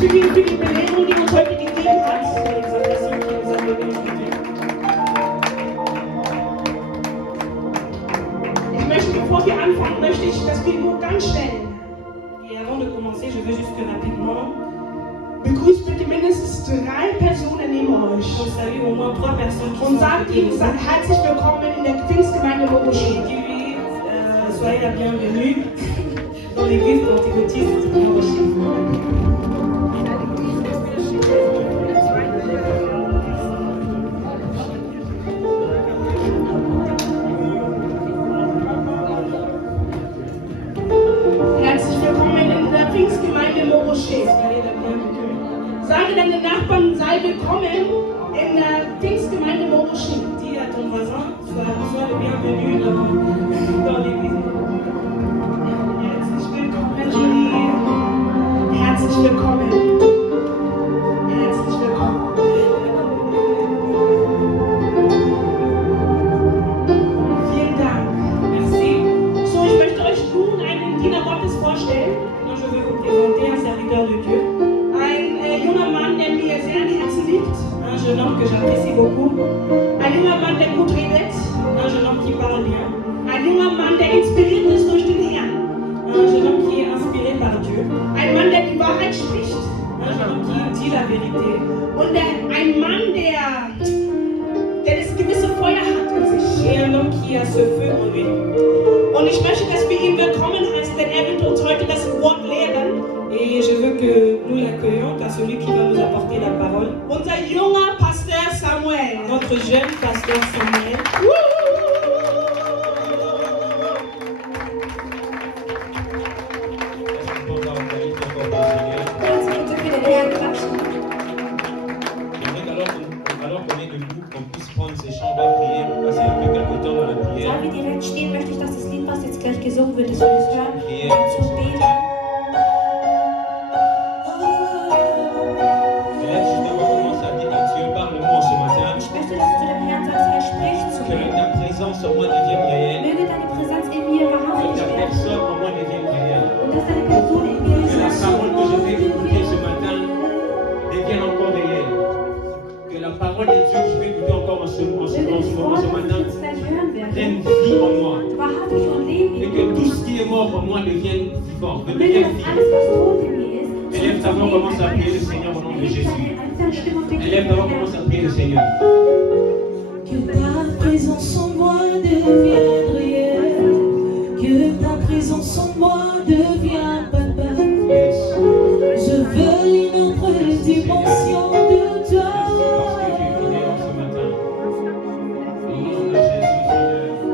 für die Belehrung, die uns heute gegeben hat. Ich möchte, bevor wir anfangen, möchte ich, dass wir nur ganz schnell, Et avant de commencer, je veux juste que rapidement, begrüßt bitte mindestens 3 Personen neben euch on salue au moins 3 personnes qui und sont à sagt côté de ihnen vous. herzlich willkommen in der Pfingstgemeinde Et Mogoshi. dis-lui, soyez la bienvenue dans l'église pentecôtiste de Mogoshi. Herzlich willkommen in der Pfingstgemeinde Mogoshi. Soyez la bienvenue. Sage deinen Nachbarn, sei willkommen in der Pfingstgemeinde Mogoshi. Dis à ton voisin, sois le bienvenu dans l'église. Herzlich willkommen, Julie. Herzlich willkommen. Herzlich willkommen. Vielen Dank. Merci. So, ich möchte euch nun einen Diener Gottes vorstellen. Maintenant, je vais vous présenter un serviteur de Dieu, Ein junger Mann, der mir sehr am Herzen liegt. un jeune homme que j'apprécie beaucoup, Ein junger Mann, der gut redet. un jeune homme qui parle bien, Ein junger Mann, der inspiriert ist durch den Herrn. un jeune homme qui est inspiré par Dieu, Ein Mann, der die Wahrheit spricht. un jeune homme qui dit la vérité, Und ein Mann, der das gewisse Feuer hat in sich. et un homme qui a ce feu en lui. Und ich möchte, dass wir ihn willkommen heißen, denn er wird uns heute das Wort lehren. Et je veux que nous l'accueillions car celui qui va nous apporter la parole, Unser junger Pastor Samuel. notre jeune pasteur Samuel. Alors qu'on est debout, qu'on puisse prendre ces chants, on va prier, passer un peu quelque temps dans la prière. Da wir direkt stehen, möchte ich, dass das Lied, was jetzt gleich gesungen wird, dass wir das hören Prier. und zu beten. Et là, justement, commence à dire à Dieu, parle-moi ce matin, Ich möchte, dass du zu dem Herrn sagst, Herr, sprich zu que mir. ta présence en moi devienne réelle, Möge deine Präsenz in mir que wahrhaftig ta werden personne en moi devienne réelle, und dass deine Person in mir que la ist. parole que je vais écouter ce matin devienne encore réelle, que la parole de Dieu que je vais écouter encore en ce Möge das Wort, ce das wir matin jetzt gleich hören werden, prenne vie en moi, wahrhaftig und leben et in que mir. tout ce qui est mort en moi devienne vivant, Möge devienne das vivant. alles, was tot in mir ist, Élève ta voix, commence à prier le Seigneur au nom de Jésus. deine Stimme und bitte Élève ta voix, commence à prier le Seigneur. Que ta présence en moi devienne réelle, que ta présence en moi devienne palpable. Yes. Je veux une autre dimension de toi.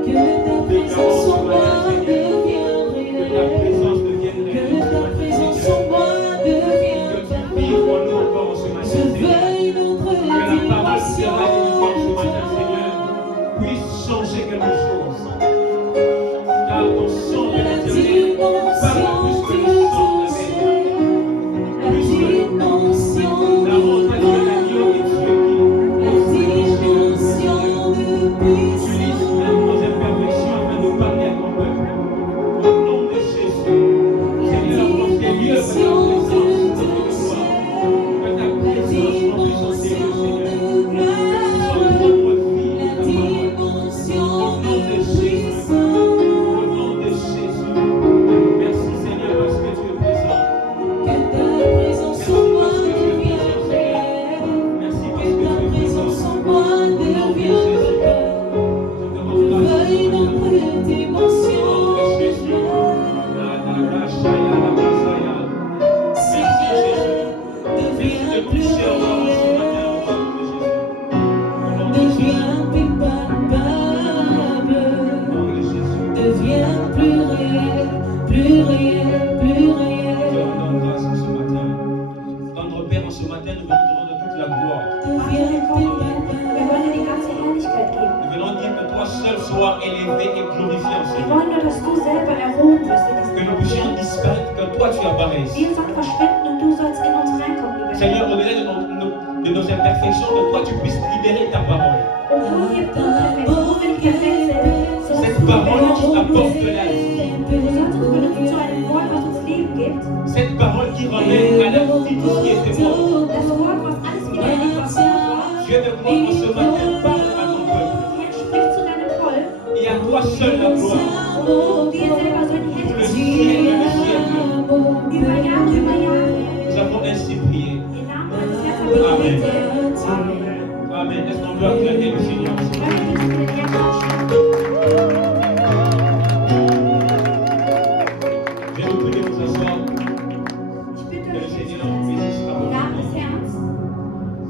Que ta présence en moi devienne réelle, que ta présence en moi devienne palpable. Je veux une autre dimension de toi. Puisse changer quelque chose. Car ton sang de La l'éternel parle plus que le sang de la dimension, la dimension davantage que de l'agneau et Dieu la dimension de utilise puissance. nos imperfections afin de parler à ton peuple. Au nom de Jésus, Seigneur, dans ces lieux, que ta présence remplisse ces lieux, Seigneur. Sois notre vie, La ta parole. dimension Au nom de de Jésus. puissance. Au nom de Jésus. Merci Seigneur parce que tu es présent. Que ta présence en moi devienne réelle. Merci Que parce que ta tu es présence présent. en moi devienne réelle. Je Je demande veux grâce une ce matin. autre dimension Au nom de de Jésus. toi. La rachaya, la basaya. Seigneur, Merci deviens de plus toucher encore ce réel. matin au nom de Jésus. Au nom de Jésus. Deviens plus palpable. Au nom de Jésus. Deviens plus réel, plus réel, plus Dieu, réel. on donne grâce ce matin. Tendre Père, en ce matin, nous venons te rendre toute la gloire. Deviens plus Wir palpable. wollen dir die ganze Herrlichkeit geben. Nous venons dire que toi seul sois élevé et glorifié, Wir Seigneur. wollen nur, dass du selber erhoben wirst in Que diesem nous puissions disparaître, que toi tu apparaisses. Wir sollen verschwinden und du sollst in uns reinkommen, lieber Seigneur, Herr. au-delà de nos imperfections, que toi tu puisses libérer ta parole. Obwohl wir unperfekt, obwohl wir nicht perfekt sind, sollst Cette du parole qui benutzen. apporte de la vie. Du sollst uns benutzen zu einem Wort, was uns Leben gibt. Cette parole qui ramène à la vie tout ce qui était mort. Das Wort, was alles wieder lebendig was war. Dieu de gloire en ce matin parle à ton peuple. Herr, sprich zu deinem Volk. Et à toi seul la gloire. Und dir selber soll die Pour le Herrlichkeit ciel et le ciel. über Jahre, über Jahre. Nous avons ainsi prié. Im Namen deines Herzens habe ich Amen. gebetet. Amen. Amen. Est-ce qu'on peut acclamer le Seigneur? Wollen wir uns für den Herrn aufstehen? Je vais vous prier de vous asseoir. Ich bitte Que le euch, Seigneur vous bénisse im Namen des abondamment. Herrn.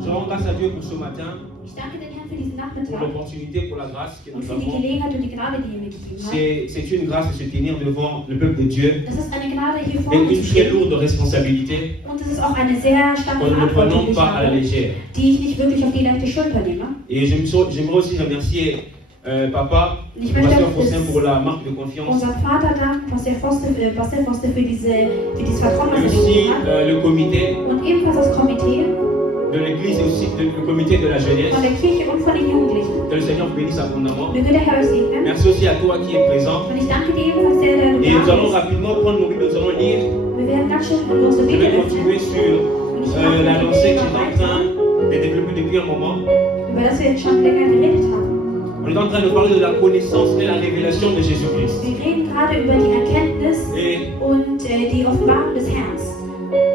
Je rends grâce à Dieu pour ce matin, Ich danke den Herrn für diesen pour Nachmittag l'opportunité, pour la grâce que und nous für die avons. Gelegenheit und die Gnade, die ihr mir gegeben habt. C'est une grâce de se tenir devant le peuple de Dieu Das ist eine Gnade, hier vor et uns une zu très stehen. lourde responsabilité Und es ist auch eine sehr starke qu'on ne Verantwortung, prenons die ich pas à la habe, légère. die ich nicht wirklich auf die leichte Schulter nehme. Et j'aimerais aussi remercier Papa, Ich le möchte pasteur auch Faustin pour la marque de confiance unseren Vater danken, Pastor Foster für dieses Vertrauen, et was er aussi gegeben hat. le comité Und ebenfalls das Komitee de l'église et aussi le comité de la jeunesse. von der Kirche und von den Jugendlichen. Que le Seigneur vous bénisse abondamment. Möge der Herr euch segnen. Merci aussi à toi qui es présent. Und ich danke dir ebenfalls sehr, der du Et nous da allons bist. rapidement prendre nos Bibles, nous allons lire. Wir werden ganz schön unsere Je Bibel vais continuer öffnen. sur Und ich mache la die lancée que Bibel j'étais en weiter, train de développer depuis un moment. über das wir jetzt schon länger geredet haben. On est en train de parler de la connaissance et la révélation de Jésus-Christ. Wir reden gerade über die Erkenntnis Et, und die Offenbarung des Herrn.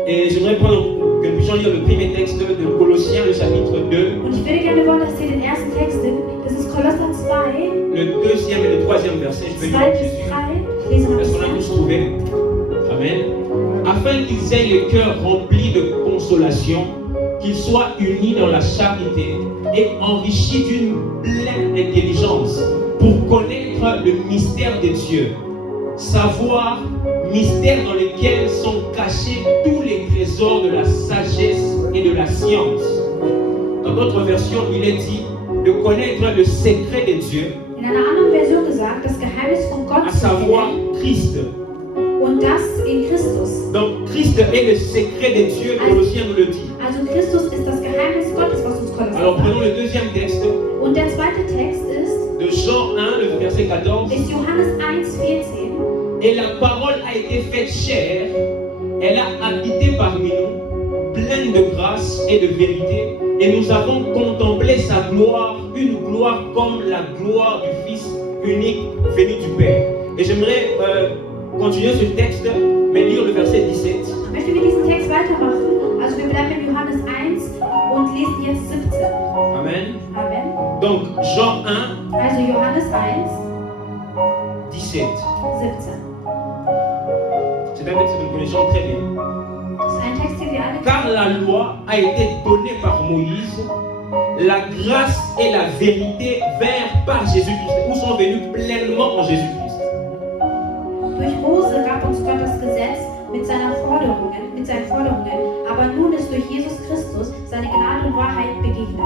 et j'aimerais prendre que nous puissions lire le premier texte de Colossiens, le chapitre 2, Und ich würde gerne wollen, dass ihr den ersten Text nimmt. Das ist Kolosser 2, le deuxième et le troisième verset. Je vais 2 lire bis Jésus. 3. Ich lese noch Est-ce qu'on a bis tous trouvé? Amen. Afin qu'ils aient le cœur rempli de consolation, qu'ils soient unis dans la charité et enrichis d'une pleine intelligence pour connaître le mystère de Dieu, savoir mystère dans lequel sont cachés tous les trésors de la sagesse et de la science. Dans d'autres versions, il est dit de connaître le secret de Dieu, In einer anderen Version gesagt, das Geheimnis von Gott à zu savoir kennen Christ. und das in Christus. Donc Christ est le secret de Dieu, Colossiens nous le dit. Also Christus ist das Geheimnis Gottes, was uns Alors Kolosser prenons sagt. le deuxième texte Und der zweite Text ist de Jean 1, le verset 14. Johannes 1,14. Et la parole a été faite chair, elle a habité parmi nous, pleine de grâce et de vérité, et nous avons contemplé sa gloire, une gloire comme la gloire du Fils unique venu du Père. Et j'aimerais continuer ce texte, mais lire le verset 17. Ich möchte mit diesem Text weitermachen. Also wir bleiben in Johannes 1 und lesen jetzt 17. Amen. Amen. Donc Jean 1, Also Johannes 1, 17. 17. C'est un texte que nous connaissons très bien. Das ist ein Text, den wir alle kennen. Car la loi a été donnée par Moïse, la grâce et la vérité vinrent par Jésus-Christ, ou sont venus pleinement en Jésus-Christ. Durch Mose gab uns Gott das Gesetz mit seinen Forderungen, aber nun ist durch Jesus Christus seine Gnade und Wahrheit begegnet.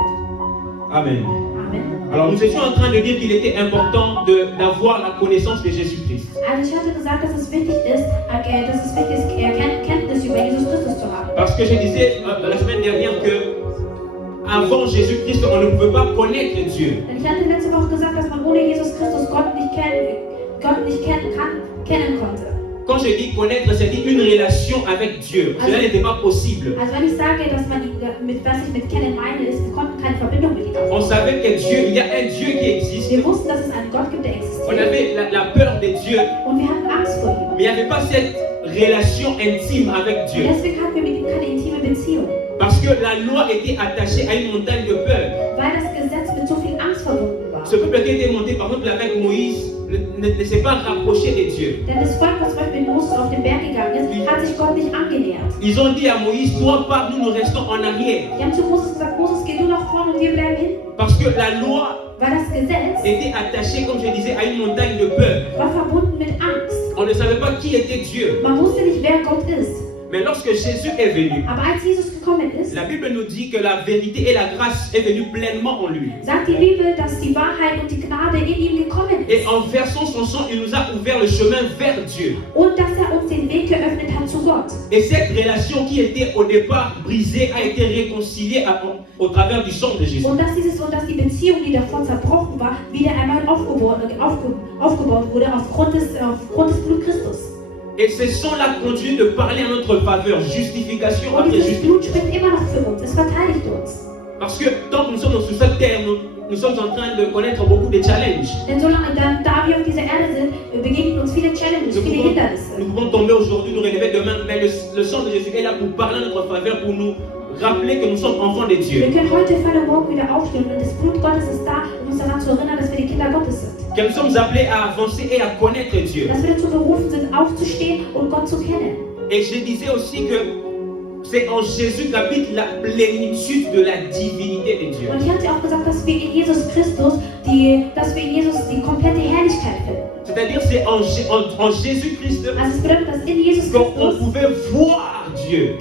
Amen. Amen. Alors nous étions en train de dire qu'il était important d'avoir la connaissance de Jésus-Christ. Also ich hatte gesagt, dass es wichtig ist, Kenntnis über Jesus Christus zu haben. Parce que je disais la semaine dernière que avant Jésus-Christ, on ne pouvait pas connaître Dieu. Denn ich hatte letzte Woche gesagt, dass man ohne Jesus Christus Gott nicht kennen konnte. Quand je dis connaître, c'est dire une relation avec Dieu. Cela n'était pas possible. Also wenn ich sage, dass man was ich mit kennen meine, ist, wir konnten keine Verbindung mit ihm On aufbauen. savait que Dieu, il y a un Dieu qui existe. Wir wussten, dass es einen Gott gibt, der On existiert. avait la peur de Dieu, Und wir hatten Angst vor ihm. mais il n'y avait pas cette relation intime avec Und Dieu. deswegen hatten wir mit ihm keine intime Beziehung. Parce que la loi était attachée à une montagne de peur. Weil das Gesetz mit so viel Angst verbunden war. Ce peuple qui était monté, par exemple, avec Moïse, ne s'est pas rapproché de Dieu. Denn das Volk, was zum Beispiel mit Moses auf den Berg gegangen ist, hat sich Gott nicht angenähert. Ils ont dit à Moïse, toi pars, nous restons en arrière. Die haben zu Moses gesagt, Moses, geh du nach vorne und wir bleiben hinten. Parce que la loi Weil das Gesetz était attachée, comme je disais, à une montagne de peur. war verbunden mit Angst. On ne savait pas qui était Dieu. Man wusste nicht, wer Gott ist. Mais lorsque Jésus est venu, Aber als Jesus gekommen ist, la Bible nous dit que la vérité et la grâce est venue pleinement en lui. sagt die Bibel, dass die Wahrheit und die Gnade in ihm gekommen Et ist. en versant son sang, il nous a ouvert le chemin vers Dieu. Und dass er uns den Weg geöffnet hat zu Gott. Et cette relation qui était au départ brisée a été réconciliée au travers du sang de Jésus. Und dass die Beziehung, die davor zerbrochen war, wieder einmal aufgebaut wurde aufgrund des Blut Christus. Et ce sang-là continue de parler en notre faveur. Justification Und après dieses Blut justification. spricht immer noch für uns. Es verteidigt uns. Parce que tant que nous sommes sur cette terre, nous sommes en train de connaître beaucoup de challenges. Denn solange da wir auf dieser Erde sind, begegnen uns viele Challenges, viele Hindernisse. Nous pouvons tomber aujourd'hui, nous relever demain, mais le sang de Jésus est là pour parler en notre faveur, pour nous rappeler que nous sommes enfants de Dieu. Wir können heute fallen und morgen wieder aufstehen und das Blut Gottes ist da, um uns daran zu erinnern, dass wir die Kinder Gottes sind. Que nous sommes appelés à avancer et à connaître Dieu. Dass wir dazu berufen sind, aufzustehen und Gott zu kennen. Et je disais aussi que c'est en Jésus qu'habite la plénitude de la divinité de Dieu. Und ich hatte auch gesagt, dass wir in Jesus Christus die komplette Herrlichkeit finden. C'est-à-dire c'est en Jésus-Christ Also es bedeutet, dass in Jesus qu'on Christus pouvait voir Dieu.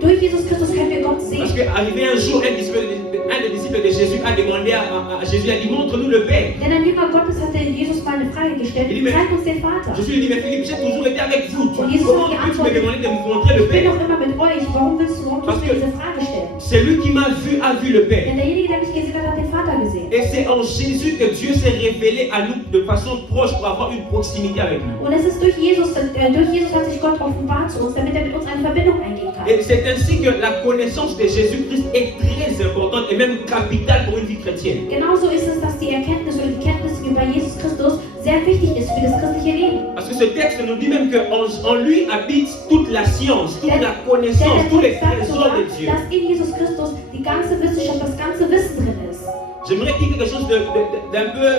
durch Jesus Christus können wir Gott Parce sehen. qu'arrivé un jour, un des disciples de Jésus a demandé à Jésus, il a dit, montre-nous le Père. Denn ein Jünger Gottes hatte Jesus mal eine Frage gestellt, zeig uns den Vater. Jésus lui dit, mais Philippe, j'ai toujours été avec vous. Und Jesus Comment hat peux-tu me geantwortet, demander de me montrer le ich bin Père? doch immer mit euch, warum tust du mir diese Frage stellen? Celui qui m'a vu a vu le Père. Denn derjenige, der mich gesehen hat, hat den Vater gesehen. Et c'est en Jésus que Dieu s'est révélé à nous de façon proche pour avoir une proximité avec nous. Und es ist durch Jesus hat sich Gott offenbart zu uns, damit er mit uns eine Verbindung eingehen kann. Et c'est ainsi que la connaissance de Jésus-Christ est très importante et même capitale pour une vie chrétienne. Genauso ist es, dass die Erkenntnis oder die Kenntnis über Jesus Christus sehr wichtig ist für das christliche Leben. Parce que ce texte nous dit même qu'en lui habite toute la science, toute la connaissance, tous les Text sagt trésors sogar, de Dieu. dass in Jesus Christus die ganze Wissenschaft, das ganze Wissen drin ist. J'aimerais dire quelque chose d'un peu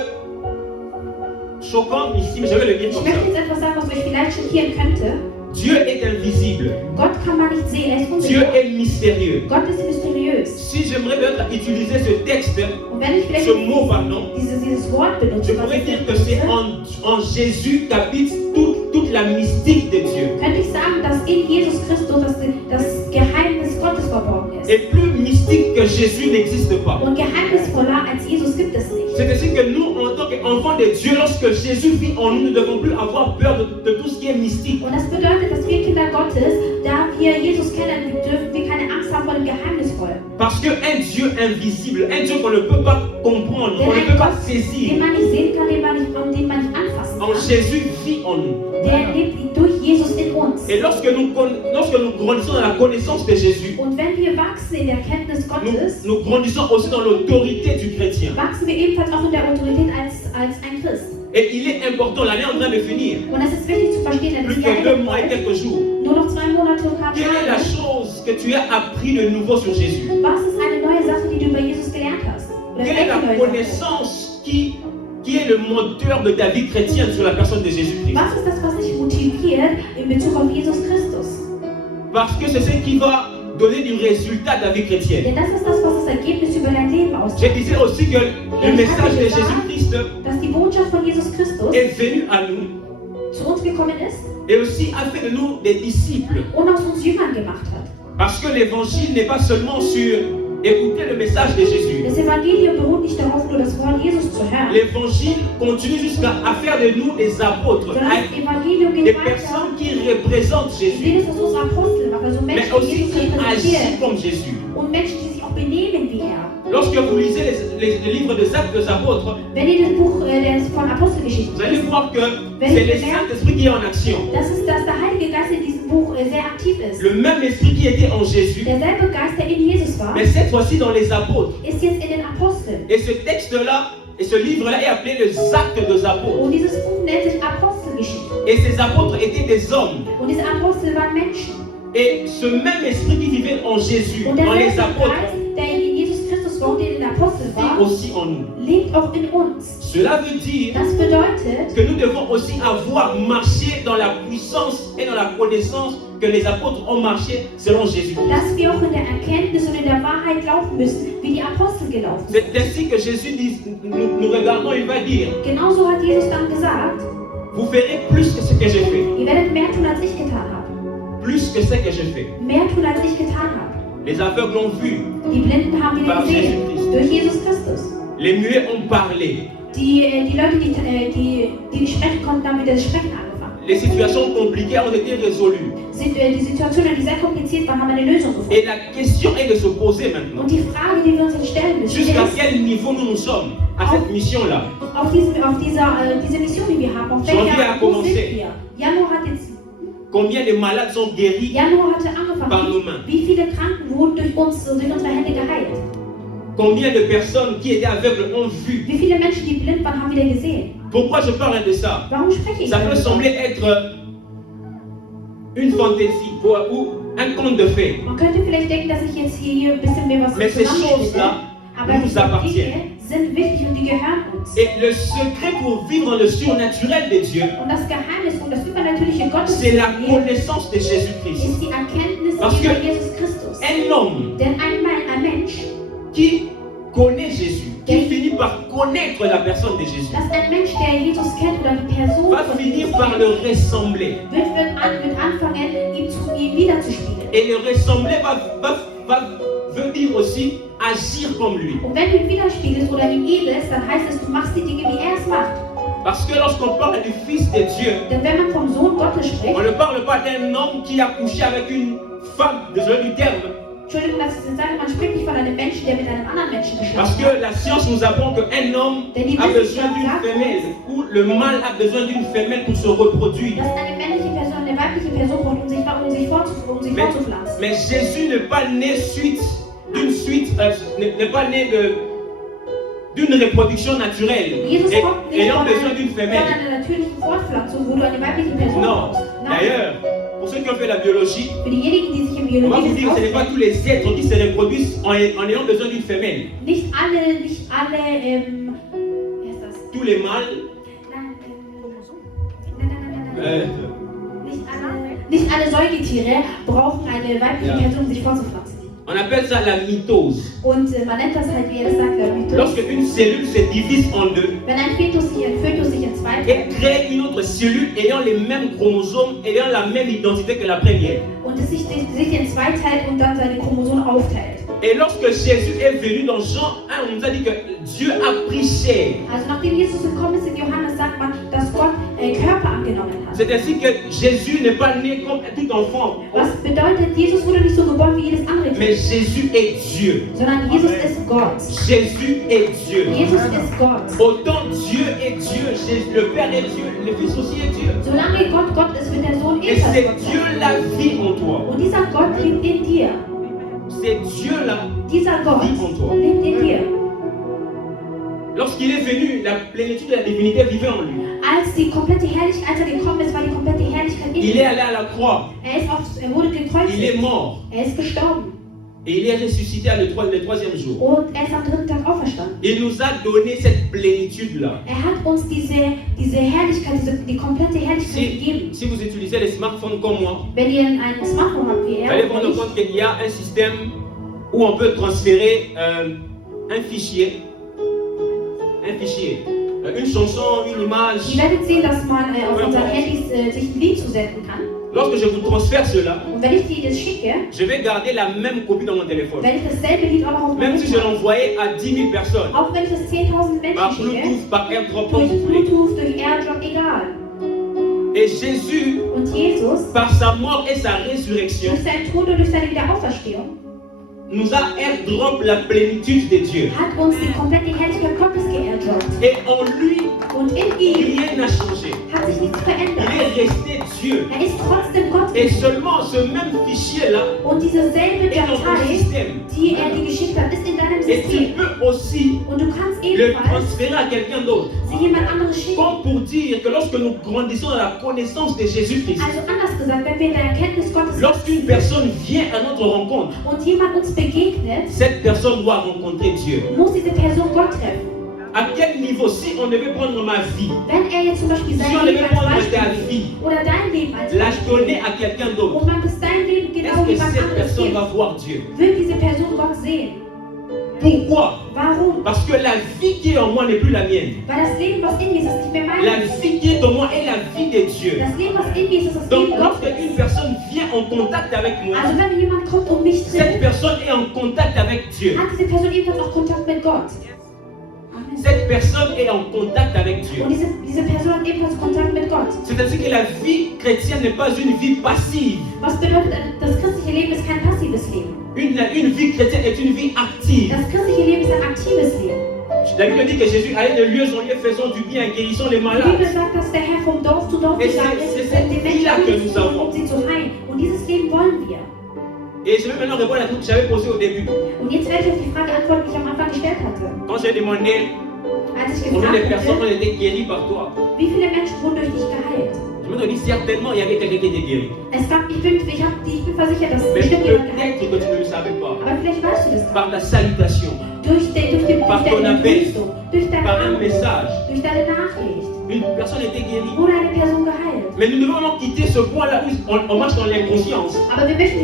choquant ici, mais je vais le dire Ich comme möchte ça. jetzt etwas sagen, was euch vielleicht schockieren könnte. Dieu est invisible. Gott kann man nicht sehen, er ist Dieu unsichtbar. est mystérieux. Gott ist mysteriös. Si j'aimerais peut-être utiliser ce texte, Und wenn ich vielleicht ce mot, pardon, dieses Wort benutze, je pourrais dire que c'est en Jésus qu'habite toute la mystique de Dieu. könnte ich sagen, dass in Jesus Christus das Geheimnis Gottes verborgen ist. Et plus mystique que Jésus n'existe pas. Und geheimnisvoller als Jesus gibt es nicht. C'est ainsi que nous, en tant qu'enfants de Dieu, lorsque Jésus vit en nous, nous ne devons plus avoir peur de tout ce qui est mystique. Und das bedeutet, dass wir Kinder Gottes, da wir Jesus kennen, dürfen wir keine Angst haben vor dem Geheimnisvollen. Parce qu'un Dieu invisible, un Dieu qu'on ne peut pas comprendre, qu'on ne peut pas saisir, Den man nicht sehen kann, den man nicht anfassen en kann, Jésus vit en nous. der lebt durch Jesus in uns. Et lorsque nous grandissons dans la connaissance de Jésus, Und wenn wir wachsen in der Kenntnis Gottes, nous grandissons aussi dans l'autorité du chrétien. wachsen wir ebenfalls auch in der Autorität als ein Christ. Et il est important, l'année est en train de finir, Und es ist wichtig zu verstehen, denn plus es que 2 mois et quelques jours. nur noch 2 Monate und ein paar Quelle est la Tage. chose que tu as appris de nouveau sur Jésus? Was ist eine neue Sache, die du über Jesus gelernt hast? Oder Quelle est welche la neue Sache? connaissance qui est le moteur de ta vie chrétienne sur la personne de Jésus-Christ? Was ist das, was dich motiviert in Bezug auf Jesus Christus? Parce que c'est ce qui va donner du résultat de la vie chrétienne. Denn das ist das, was das Ergebnis über dein Leben Je ausmacht. disais aussi que le message de Jésus-Christ Dass die Botschaft von Jesus Christus est venu à nous zu uns gekommen ist et aussi a fait de nous des disciples. und aus uns Jüngern gemacht hat. Parce que l'évangile n'est pas seulement sur écouter le message de Jésus. Das Evangelium beruht nicht darauf, nur das Wort Jesus zu hören, L'évangile continue jusqu'à faire de nous des apôtres, sondern das Evangelium des geht weiter. personnes qui représentent Wir Jésus, sehen es, was uns Apostel machen, also mais Menschen, die aussi Jesus qui agissent repräsentieren comme Jésus. und Menschen, die sich auch benehmen wie er. Lorsque vous lisez les livres des Actes des apôtres, Wenn ihr das Buch von Apostelgeschichten vous allez liest, voir que c'est le Saint-Esprit qui est en action. das ist, dass der Heilige Geist in diesem Buch sehr aktiv ist. Le même esprit qui était en Jésus, Derselbe Geist, der in Jesus war, mais cette fois-ci dans les apôtres. ist jetzt in den Aposteln. Et ce texte-là, et ce livre-là est appelé les Actes des apôtres. Und dieses Buch nennt sich Apostelgeschichte. Et ces apôtres étaient des hommes. Und diese Apostel waren Menschen. Et ce même esprit qui vivait en Jésus, Und en les derselbe apôtres, Geist, der in Jesus Christus wohnt, der in den Aposteln vit war, aussi en nous. lebt auch in uns. Cela veut dire Das bedeutet, que nous devons aussi avoir marché dans la puissance et dans la connaissance que les apôtres ont marché selon Jésus. dass wir auch in der Erkenntnis und in der Wahrheit laufen müssen, wie die Apostel gelaufen sind. C'est ainsi que Jésus dit, nous regardons, il va dire, Genauso hat Jesus dann gesagt, vous ferez plus que ce que j'ai fait. ihr werdet mehr tun, als ich getan habe. Plus que ce que j'ai fait. Mehr tun, als ich getan habe. Les aveugles ont vu, Die Blinden haben ihn Par gesehen, Jésus-Christ. durch Jesus Christus. les muets ont parlé, Die Leute, die nicht sprechen konnten, haben wieder das Sprechen angefangen. les situations compliquées ont été résolues. Die Situationen, die sehr kompliziert waren, haben eine Lösung gefunden. Et la question est de se poser maintenant, Und die Frage, die wir uns jetzt stellen müssen, jusqu'à ist, quel niveau nous sommes à cette mission-là. auf diese Mission, die wir haben, auf Janvier a welcher Wo commencé. sind wir? Januar hat jetzt Combien de malades sont guéris Januar hatte par nos angefangen. mains? Wie viele Kranken wurden durch uns, durch unsere Hände geheilt? Combien de personnes qui étaient aveugles ont vu? Wie viele Menschen, die blind waren, haben wieder gesehen? Pourquoi je parle de ça? Warum spreche ich Ça peut darüber? sembler être une fantaisie ou un conte de fées. Man könnte vielleicht denken, dass ich jetzt hier ein bisschen mehr was Mais ces zusammenstelle. choses-là Aber nous diese Dinge appartiennent. sind wichtig und die gehören uns. Et le secret pour vivre dans le surnaturel de Dieu, Und das Geheimnis und das Übernatürliche Gottes c'est la ist connaissance de Jésus-Christ. die Erkenntnis Parce über que- Jesus Christus. Un homme Denn ein Mensch, qui connaît Jésus, qui finit par connaître la personne de Jésus, dass ein Mensch, der Jesus kennt oder die Person va von finir Jesus par kennt, le ressembler. wird anfangen, ihm wiederzuspiegeln. Et le ressembler va venir aussi agir comme lui. Und wenn du ihn widerspiegelst oder ihm ähnelst, dann heißt es, du machst die Dinge, wie er es macht. Parce que lorsqu'on parle du Fils de Dieu, Denn wenn man vom Sohn Gottes spricht, on ne parle pas d'un homme qui a couché avec une femme, désolé du terme, Entschuldigung, dass ich das sage, man spricht nicht von einem Menschen, der mit einem anderen Menschen parce geschlafen que la science nous apprend qu'un homme a besoin d'une femelle, ou le mâle a besoin d'une femelle pour se reproduire. hat. Dass eine männliche Person eine weibliche Person braucht, um sich fortzupflanzen. Mais Jésus n'est pas né n'est pas né d'une reproduction naturelle, Jesus et kommt nicht ayant von besoin d'une femelle. einer natürlichen Fortpflanzung, wo du eine weibliche Person Non. brauchst. Nein. D'ailleurs, pour ceux qui ont fait la biologie, Für diejenigen, die sich im on va vous Biologie dire que ce n'est pas tous les êtres qui se reproduisent en ayant besoin d'une femelle. nicht alle, wie heißt das? Tous les mâles, Nein. Nicht alle Säugetiere brauchen eine weibliche Ja. Person, um sich fortzupflanzen. on appelle ça la mitose. Und man nennt das halt, wie er das sagt, Mythos. Lorsque une cellule se divise en deux Wenn ein Fötus sich in zwei et crée une autre cellule ayant les mêmes chromosomes, ayant la même identité que la première. und es sich in zwei teilt und dann seine Chromosomen aufteilt. Et lorsque Jésus est venu dans Jean 1, on nous a dit que Dieu a pris chair. Also nachdem Jesus gekommen ist in Johannes, sagt man, dass Gott Körper angenommen hat. C'est ainsi que Jésus n'est pas né comme tout enfant, Was bedeutet, Jesus wurde nicht so geboren wie jedes andere Kind, mais Jésus est Dieu. sondern Jesus ist Gott. Jésus est Dieu. Jesus ist Gott. Autant Dieu est Dieu, le Père est Dieu, le Fils aussi est Dieu. Solange Gott Gott ist, wird der Sohn Et ebenfalls c'est Gott Dieu sein. la vie en toi. Und dieser Gott lebt in dir. C'est Dieu la Dieser Gott vie en toi. lebt in dir. Lorsqu'il est venu, la plénitude de la divinité vivait en lui. Als die komplette Herrlichkeit, als er gekommen ist, war die komplette Herrlichkeit in Il ihm. est allé à la croix, Er wurde il est gekreuzigt. mort Er ist gestorben. et il est ressuscité le troisième jour. Und er ist am dritten Tag auferstanden. Il nous a donné cette plénitude-là. Er hat uns diese Herrlichkeit, die komplette Herrlichkeit gegeben. Si vous utilisez les smartphones comme moi, Wenn ihr ein Smartphone habt wie vous er, allez oder rendre ich, compte qu'il y a un système où on peut transférer un fichier, une chanson, une ihr image. werdet sehen, dass man auf unseren Handys sich ein Lied zusenden kann. Lorsque je vous transfère cela, Und wenn ich dir das schicke, je vais garder la même copie dans mon téléphone. werde ich dasselbe Lied auch noch auf Même meinem si je Handy haben. l'envoyais à 10 000 personnes, Auch wenn ich das 10.000 par Menschen schicke, Bluetooth, par AirDrop, comme durch vous voulez. Bluetooth, durch AirDrop, egal. Et Jésus, Und Jesus, par sa mort et sa résurrection, durch seinen Tod und durch seine Wiederauferstehung, nous a airdrop la plénitude de Dieu. hat uns die komplette Herrlichkeit Gottes geairdroppt. Et en lui, Und in ihm rien n'a changé. hat sich nichts Il verändert. est resté Dieu. Er ist trotzdem Gott. Et seulement ce même fichier-là Und diese selbe est dans ton Datei, système. die er dir geschickt hat, ist in deinem Et tu System. peux aussi Und du kannst le ebenfalls transférer à quelqu'un d'autre. sie jemand anderes schicken. Comme pour dire que lorsque nous grandissons dans la connaissance de Jésus-Christ, Also anders gesagt, wenn wir in der Erkenntnis Gottes lorsqu'une personne vient à notre rencontre, und jemand uns begegnet, cette personne doit rencontrer Dieu. muss diese Person Gott treffen. À quel niveau, si on devait prendre ma vie, Wenn er jetzt zum Beispiel si sein on Leben devait als prendre ta Beispiel vie, nimmt, oder dein Leben als la Beispiel donner nimmt, à quelqu'un d'autre, und man das dein Leben genau est-ce que jemand cette anderes personne gibt, va voir Dieu? wird diese Person Gott sehen. Pourquoi? Warum? Parce que la vie qui est en moi n'est plus la mienne. Weil das Leben, was in mir ist, ist nicht mehr mein La Leben. vie qui est en moi est la vie de Dieu. Das Leben, was in mir ist, ist das Donc Leben lorsque Gottes. une personne vient en contact avec moi, Also wenn jemand kommt und mich cette trifft, personne est en contact avec Dieu. hat diese Person ebenfalls auch Kontakt mit Gott. Amen. Cette personne est en contact avec Dieu. Und diese Person hat ebenfalls Kontakt mit Gott. C'est-à-dire que la vie chrétienne n'est pas une vie passive. Was bedeutet, das christliche Leben ist kein passives Leben. Une vie chrétienne est une vie active. Das christliche Leben ist ein aktives Leben. La Bible dit que Jésus allait de lieu en lieu faisant du bien, guérissant les Die Bibel malades. sagt, dass der Herr vom Dorf zu Dorf Et gegangen c'est ist, cette um den Menschen vie-là que alles nous zu tun, avons. um sie zu heilen. Und dieses Leben wollen wir. Et je vais maintenant répondre à la question que j'avais posée au début. Und jetzt werde ich auf die Frage antworten, die ich am Anfang gestellt hatte. Quand j'ai demandé Als ich combien de gefragt personnes ont hatte, été guéries par toi, wie viele Menschen wurden durch dich geheilt? je me suis dit certainement il y avait quelqu'un qui était guéri. Ich bin versichert, dass Mais bestimmt jemand geheilt peut-être que tu ne le savais pas. Aber vielleicht weißt du das gar Par ta salutation, nicht. Durch Par ton deine appel. Begrüßung, durch deinen par un Anruf, message, durch deine Nachricht une personne était guérie. wurde eine Person geheilt. Mais nous devons vraiment quitter ce point-là où on marche dans l'inconscience. Aber wir möchten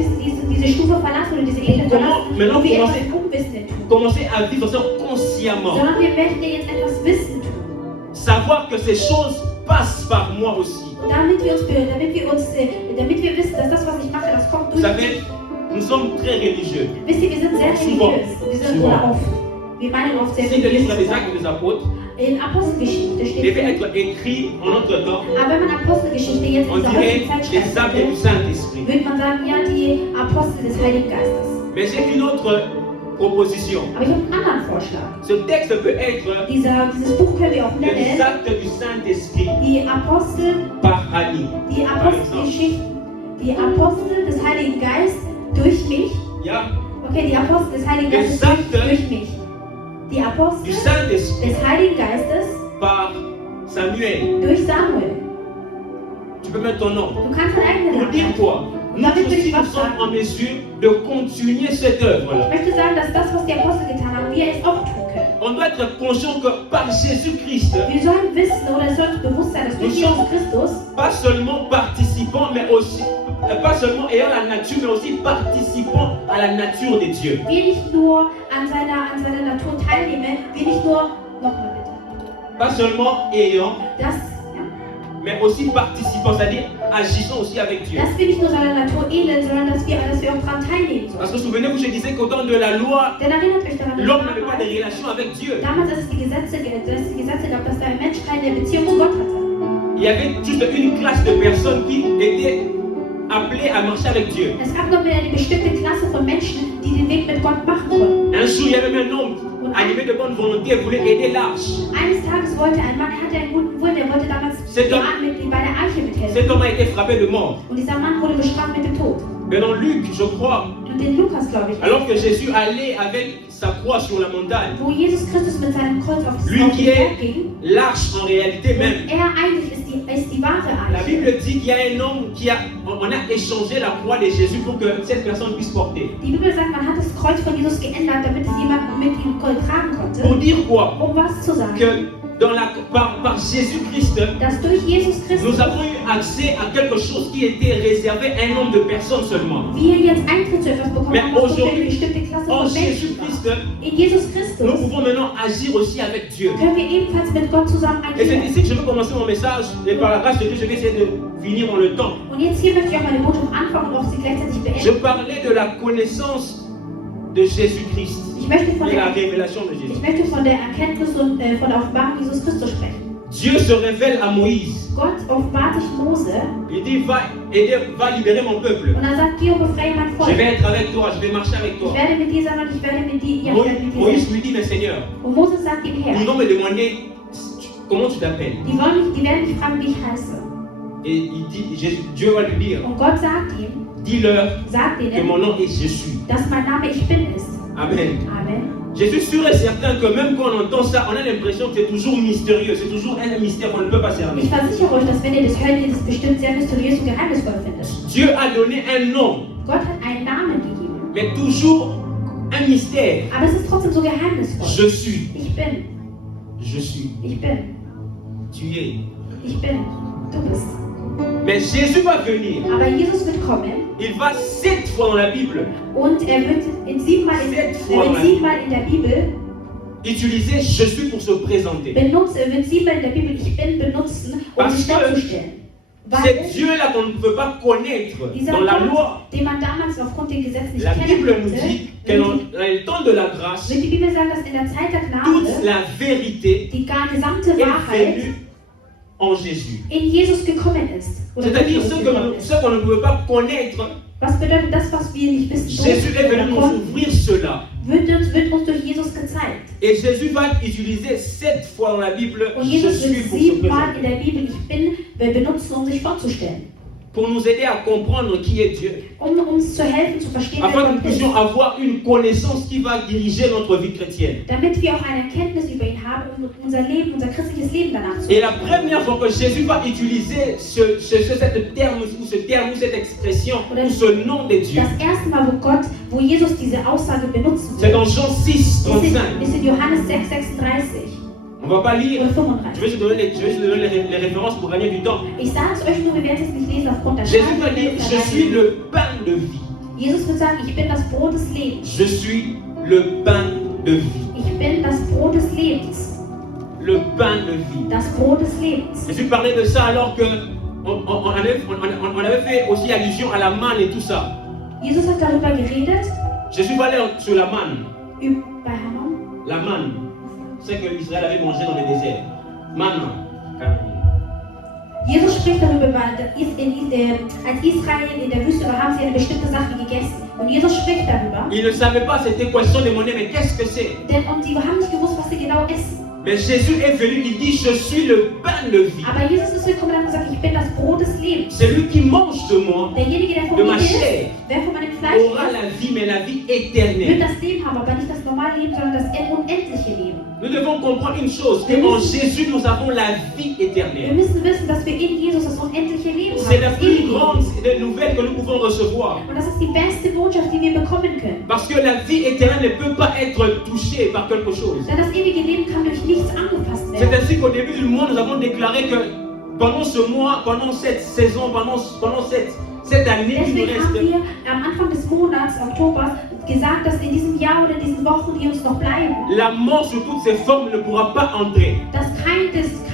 diese Stufe verlassen oder diese Ebene Comment verlassen, maintenant wo wir etwas commencer, im Unwissen tun. commencer à vivre ça consciemment. Sondern wir möchten jetzt etwas Wissen tun. Savoir que ces choses passent par moi aussi. Und damit wir wissen, dass das, was ich mache, das kommt Vous durch savez, mich. nous sommes très religieux. Wisst ihr, wir sind sehr Souvent. religiös. Wir sind Souvent. oder oft. Wir meinen oft sehr Si le livre religiös. des Actes des Apôtres In Apostelgeschichte steht, devait être écrit en notre temps, aber wenn man Apostelgeschichte jetzt in on dieser dirait heutigen Zeit les schreiben actes du würde, Saint-Esprit. würde man sagen, ja, die Apostel des Heiligen Geistes. Mais j'ai une autre proposition. Aber ich habe einen anderen Vorschlag. Ce texte peut être Dieses Buch können wir auch les nennen, actes du Saint-Esprit die Apostel, par Annie. die Apostelgeschichten, die Apostel des Heiligen Geistes durch mich. Ja, Okay, die Apostel des Heiligen Les Geistes Actes durch mich. Die du Apostel Saint-Esprit des Heiligen Geistes par Samuel. durch Samuel. Tu peux mettre ton nom. Du kannst deinen eigenen Pour Namen dire haben. quoi? Nous aussi, nous sommes en mesure de continuer cette œuvre-là. Ich möchte sagen, dass das, was die Apostel getan haben, wir es auch tun können. On doit être conscient que par Jésus-Christ, Wir sollen wissen oder es soll uns bewusst sein, dass durch Jesus Christus pas seulement participants, mais aussi, pas seulement ayant la nature, mais aussi participants à la nature de Dieu. wir nicht nur an seiner Natur teilnehmen, wir nicht nur, nochmal bitte, Pas seulement ayant, ja, mais aussi participants, c'est-à-dire agissant aussi avec Dieu. dass wir nicht nur seiner Natur ähneln, sondern dass wir auch daran teilnehmen sollen. Parce que souvenez-vous, je disais qu'au temps de la loi, Denn erinnert euch daran, l'homme n'avait pas de relation avec Dieu. damals, als es die Gesetze gab, dass der Mensch keine Beziehung zu Gott hatte. Il y avait juste une classe de personnes qui étaient appelées à marcher avec Dieu. Es gab nur eine bestimmte Klasse von Menschen, die den Weg mit Gott machen konnten. Un jour, il y avait même un homme animé de bonne volonté, voulait aider l'arche. Eines Tages wollte ein Mann, er hatte einen guten Willen, der wollte damals C'est donc- bei der Arche mithelfen. Cet homme a été frappé de mort. Und dieser Mann wurde bestraft mit dem Tod. Mais dans Luc, je crois, Und den Lukas, glaube ich, alors que Jésus allait avec sa croix sur la montagne, wo Jesus Christus mit seinem Kreuz auf lui den qui Berg est ging. l'arche en réalité même. Und er eigentlich ist die wahre La Arche. Bible dit qu'il y a un homme on a échangé la croix de Jésus pour que cette personne puisse porter. Die Bibel sagt, man hat das Kreuz von Jesus geändert, damit es jemand mit ihm tragen Pour konnte. dire quoi? Um was zu sagen? Que par Jésus-Christ, Dass durch Jesus Christus nous avons eu accès à quelque chose qui était réservé à un nombre de personnes seulement. wir jetzt Eintritt zu etwas bekommen Mais haben, was nur für eine aujourd'hui, bestimmte Klasse En von Menschen war. Jésus-Christ, In Jesus nous Christus pouvons maintenant agir aussi avec Dieu. können wir ebenfalls mit Gott zusammen Et c'est agieren. ici que je veux commencer mon message. Et par la grâce de Dieu, je vais essayer de finir dans le temps. Und jetzt hier möchte ich auch meine Botschaft anfangen und auch sie gleichzeitig Je beenden. parlais de la connaissance de Jésus-Christ Ich möchte von et la der, révélation de Jésus. ich möchte von der Erkenntnis und von der Offenbarung Jesus Christus sprechen. Dieu se révèle à Moïse. Gott offenbart sich Mose Il dit va libérer mon peuple. und er sagt, geh und befreie mein Je Volk. vais être avec toi, je vais marcher avec Ich toi. werde mit dir sein und ich werde mit dir, ja, ich werde mit dir Moïse sein. lui dit, mais Seigneur, Und Moses sagt ihm her, ils vont me demander comment tu t'appelles. die werden mich fragen, wie ich heiße. Et il dit, Dieu va lui dire, Und Gott sagt ihm, dis-leur sagt que ihnen, mon nom est Jésus. dass mein Name Ich Bin ist. Amen. Amen. Je suis sûr et certain que même quand on entend ça, on a l'impression que c'est toujours mystérieux, c'est toujours un mystère qu'on ne peut pas cerner. Ich versichere euch, dass wenn ihr das hört, ihr das bestimmt sehr mysteriös und geheimnisvoll findet. Dieu a donné un nom, Gott hat einen Namen gegeben. mais toujours un mystère. Aber es ist trotzdem so geheimnisvoll. Je suis, Ich bin. je suis, Ich bin. tu es. Ich bin. Du bist. Mais Jésus va venir. Aber Jesus wird kommen Il va 7 fois dans la Bible und er wird siebenmal in der Bibel utiliser je suis pour se présenter. wird siebenmal in der Bibel Ich Bin benutzen, um Parce sich que darzustellen. C'est Weil Dieu-là qu'on ne peut pas connaître dieser dans la Gott, loi. den man damals aufgrund der Gesetze nicht La kennen Bible nous konnte, dit que dans le temps de la grâce, wird die Bibel sagen, dass in der Zeit der toute Gnade la vérité die gesamte est Wahrheit venue en Jésus. in Jesus gekommen ist. Oder C'est-à-dire durch ce Jesus gekommen qu'on ist. ne peut pas connaître Was bedeutet das, was wir nicht wissen? Jésus est venu nous ouvrir cela. Wird uns durch Jesus gezeigt. Et Jésus va utiliser 7 fois dans la Bible Und je Jesus suis wird pour se 7 Mal in présenter. der Bibel ich bin benutzen, um sich vorzustellen. Pour nous aider à comprendre qui est Dieu. Uns zu helfen, zu verstehen, Afin que wer nous Gott ist. puissions avoir une connaissance qui va diriger notre vie chrétienne. Damit wir auch eine Erkenntnis über ihn haben, um unser Leben, unser christliches Leben danach zu Et la première fois que Jésus va utiliser ce terme ou cette expression ou ce nom de Dieu, Das erste Mal, wo Jesus diese Aussage benutzen c'est wird, dans Jean 6, 35. ist in Johannes 6, 36 On ne va pas lire. oder Je 35. vais juste donner les références pour gagner du temps. Ich sage es euch nur, wir werden es nicht lesen aufgrund der Jésus va dire, je suis le pain de vie. Jesus wird sagen, ich bin das Brot des Lebens. Je suis le pain de vie. Ich bin das Brot des Lebens. Le pain de vie. Das Brot des Lebens. Jésus parlait de ça alors que on avait fait aussi allusion à la manne et tout ça. Jesus hat darüber geredet, Jésus parlait sur la manne. bei Haman. La manne. C'est que Israël avait mangé dans le désert. Manne. Jesus spricht darüber, als Israel in der Wüste war, haben sie eine bestimmte Sache gegessen. Und Jesus spricht darüber. Ils ne savaient pas c'était quoi, ils se sont demandé mais qu'est-ce que c'est? Und sie haben nicht gewusst, was sie genau essen. Mais Jésus est venu, il dit je suis le pain de vie. Aber Jesus ist gekommen und hat gesagt, ich bin das Brot des Lebens. Celui qui mange de moi Derjenige, der von de mir ma isst, chair wer von meinem Fleisch aura isst, la vie, mais la vie wird éternelle. das Leben haben, aber nicht das normale Leben, sondern das unendliche Leben. Nous devons comprendre une chose, qu'en Jésus nous avons la vie Wir éternelle. müssen wissen, dass wir in Jesus das unendliche Leben C'est la haben. Das plus ewige grande Leben. nouvelle que nous pouvons recevoir. Und das ist die beste Botschaft, die wir bekommen können. Parce que la vie éternelle ne peut pas être touchée par quelque chose. Denn das ewige Leben kann durch nichts angefasst C'est werden. ainsi qu'au début du mois, nous avons déclaré que pendant ce mois, pendant cette saison, pendant cette année qui nous Deswegen haben reste, wir am Anfang des Monats, Oktober, gesagt, dass in diesem Jahr oder in diesen Wochen, die uns noch bleiben, la mort sous toutes ses formes ne pourra pas entrer. dass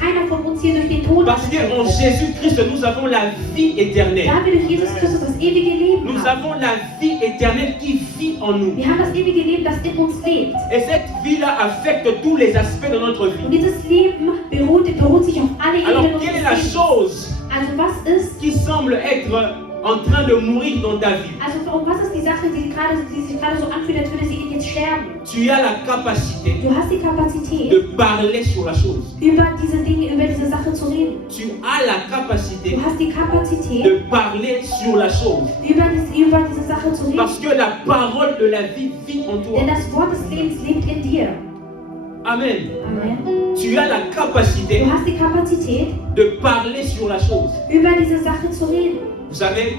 keiner von uns hier durch den Tod Parce qu'en wird. Jésus-Christ, nous avons la vie éternelle. Da wir durch Jesus Christus das ewige Leben Nous haben. avons la vie éternelle qui vit en nous. Wir haben das ewige Leben, das in uns lebt. Et cette vie-là affecte tous les aspects de notre Und vie. dieses Leben beruht sich auf alle Alors, Ebenen quelle est unseres la Lebens. chose Also was ist, qui semble être en train de mourir dans ta vie? was ist die Sache, die sich gerade so anfühlt, als würde sie jetzt sterben? Tu as la capacité Du hast die Kapazität, de parler sur la chose. über diese Dinge, über diese Sache zu reden. Tu as la capacité Du hast die Kapazität, de parler sur la chose. über diese Sache zu reden. Parce que la parole de la vie vit en toi. Denn das Wort des Lebens lebt in dir. Amen. Amen. Tu as la capacité Du hast die Kapazität, de parler sur la chose. über diese Sache zu reden. Vous savez,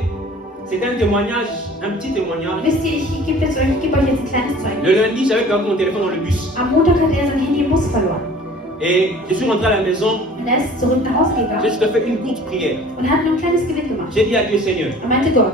c'est un témoignage, un petit témoignage. Wisst ihr, ich gebe euch jetzt ein kleines Zeugnis. Le lundi, j'avais perdu mon téléphone dans le bus. Am Montag hat er sein Handy im Bus verloren. Et je suis rentré à la maison. Und er ist zurück nach Hause J'ai gegangen juste fait une courte prière. und hat nur ein kleines Gebet gemacht. J'ai dit à Dieu, Seigneur, Er meinte, Gott,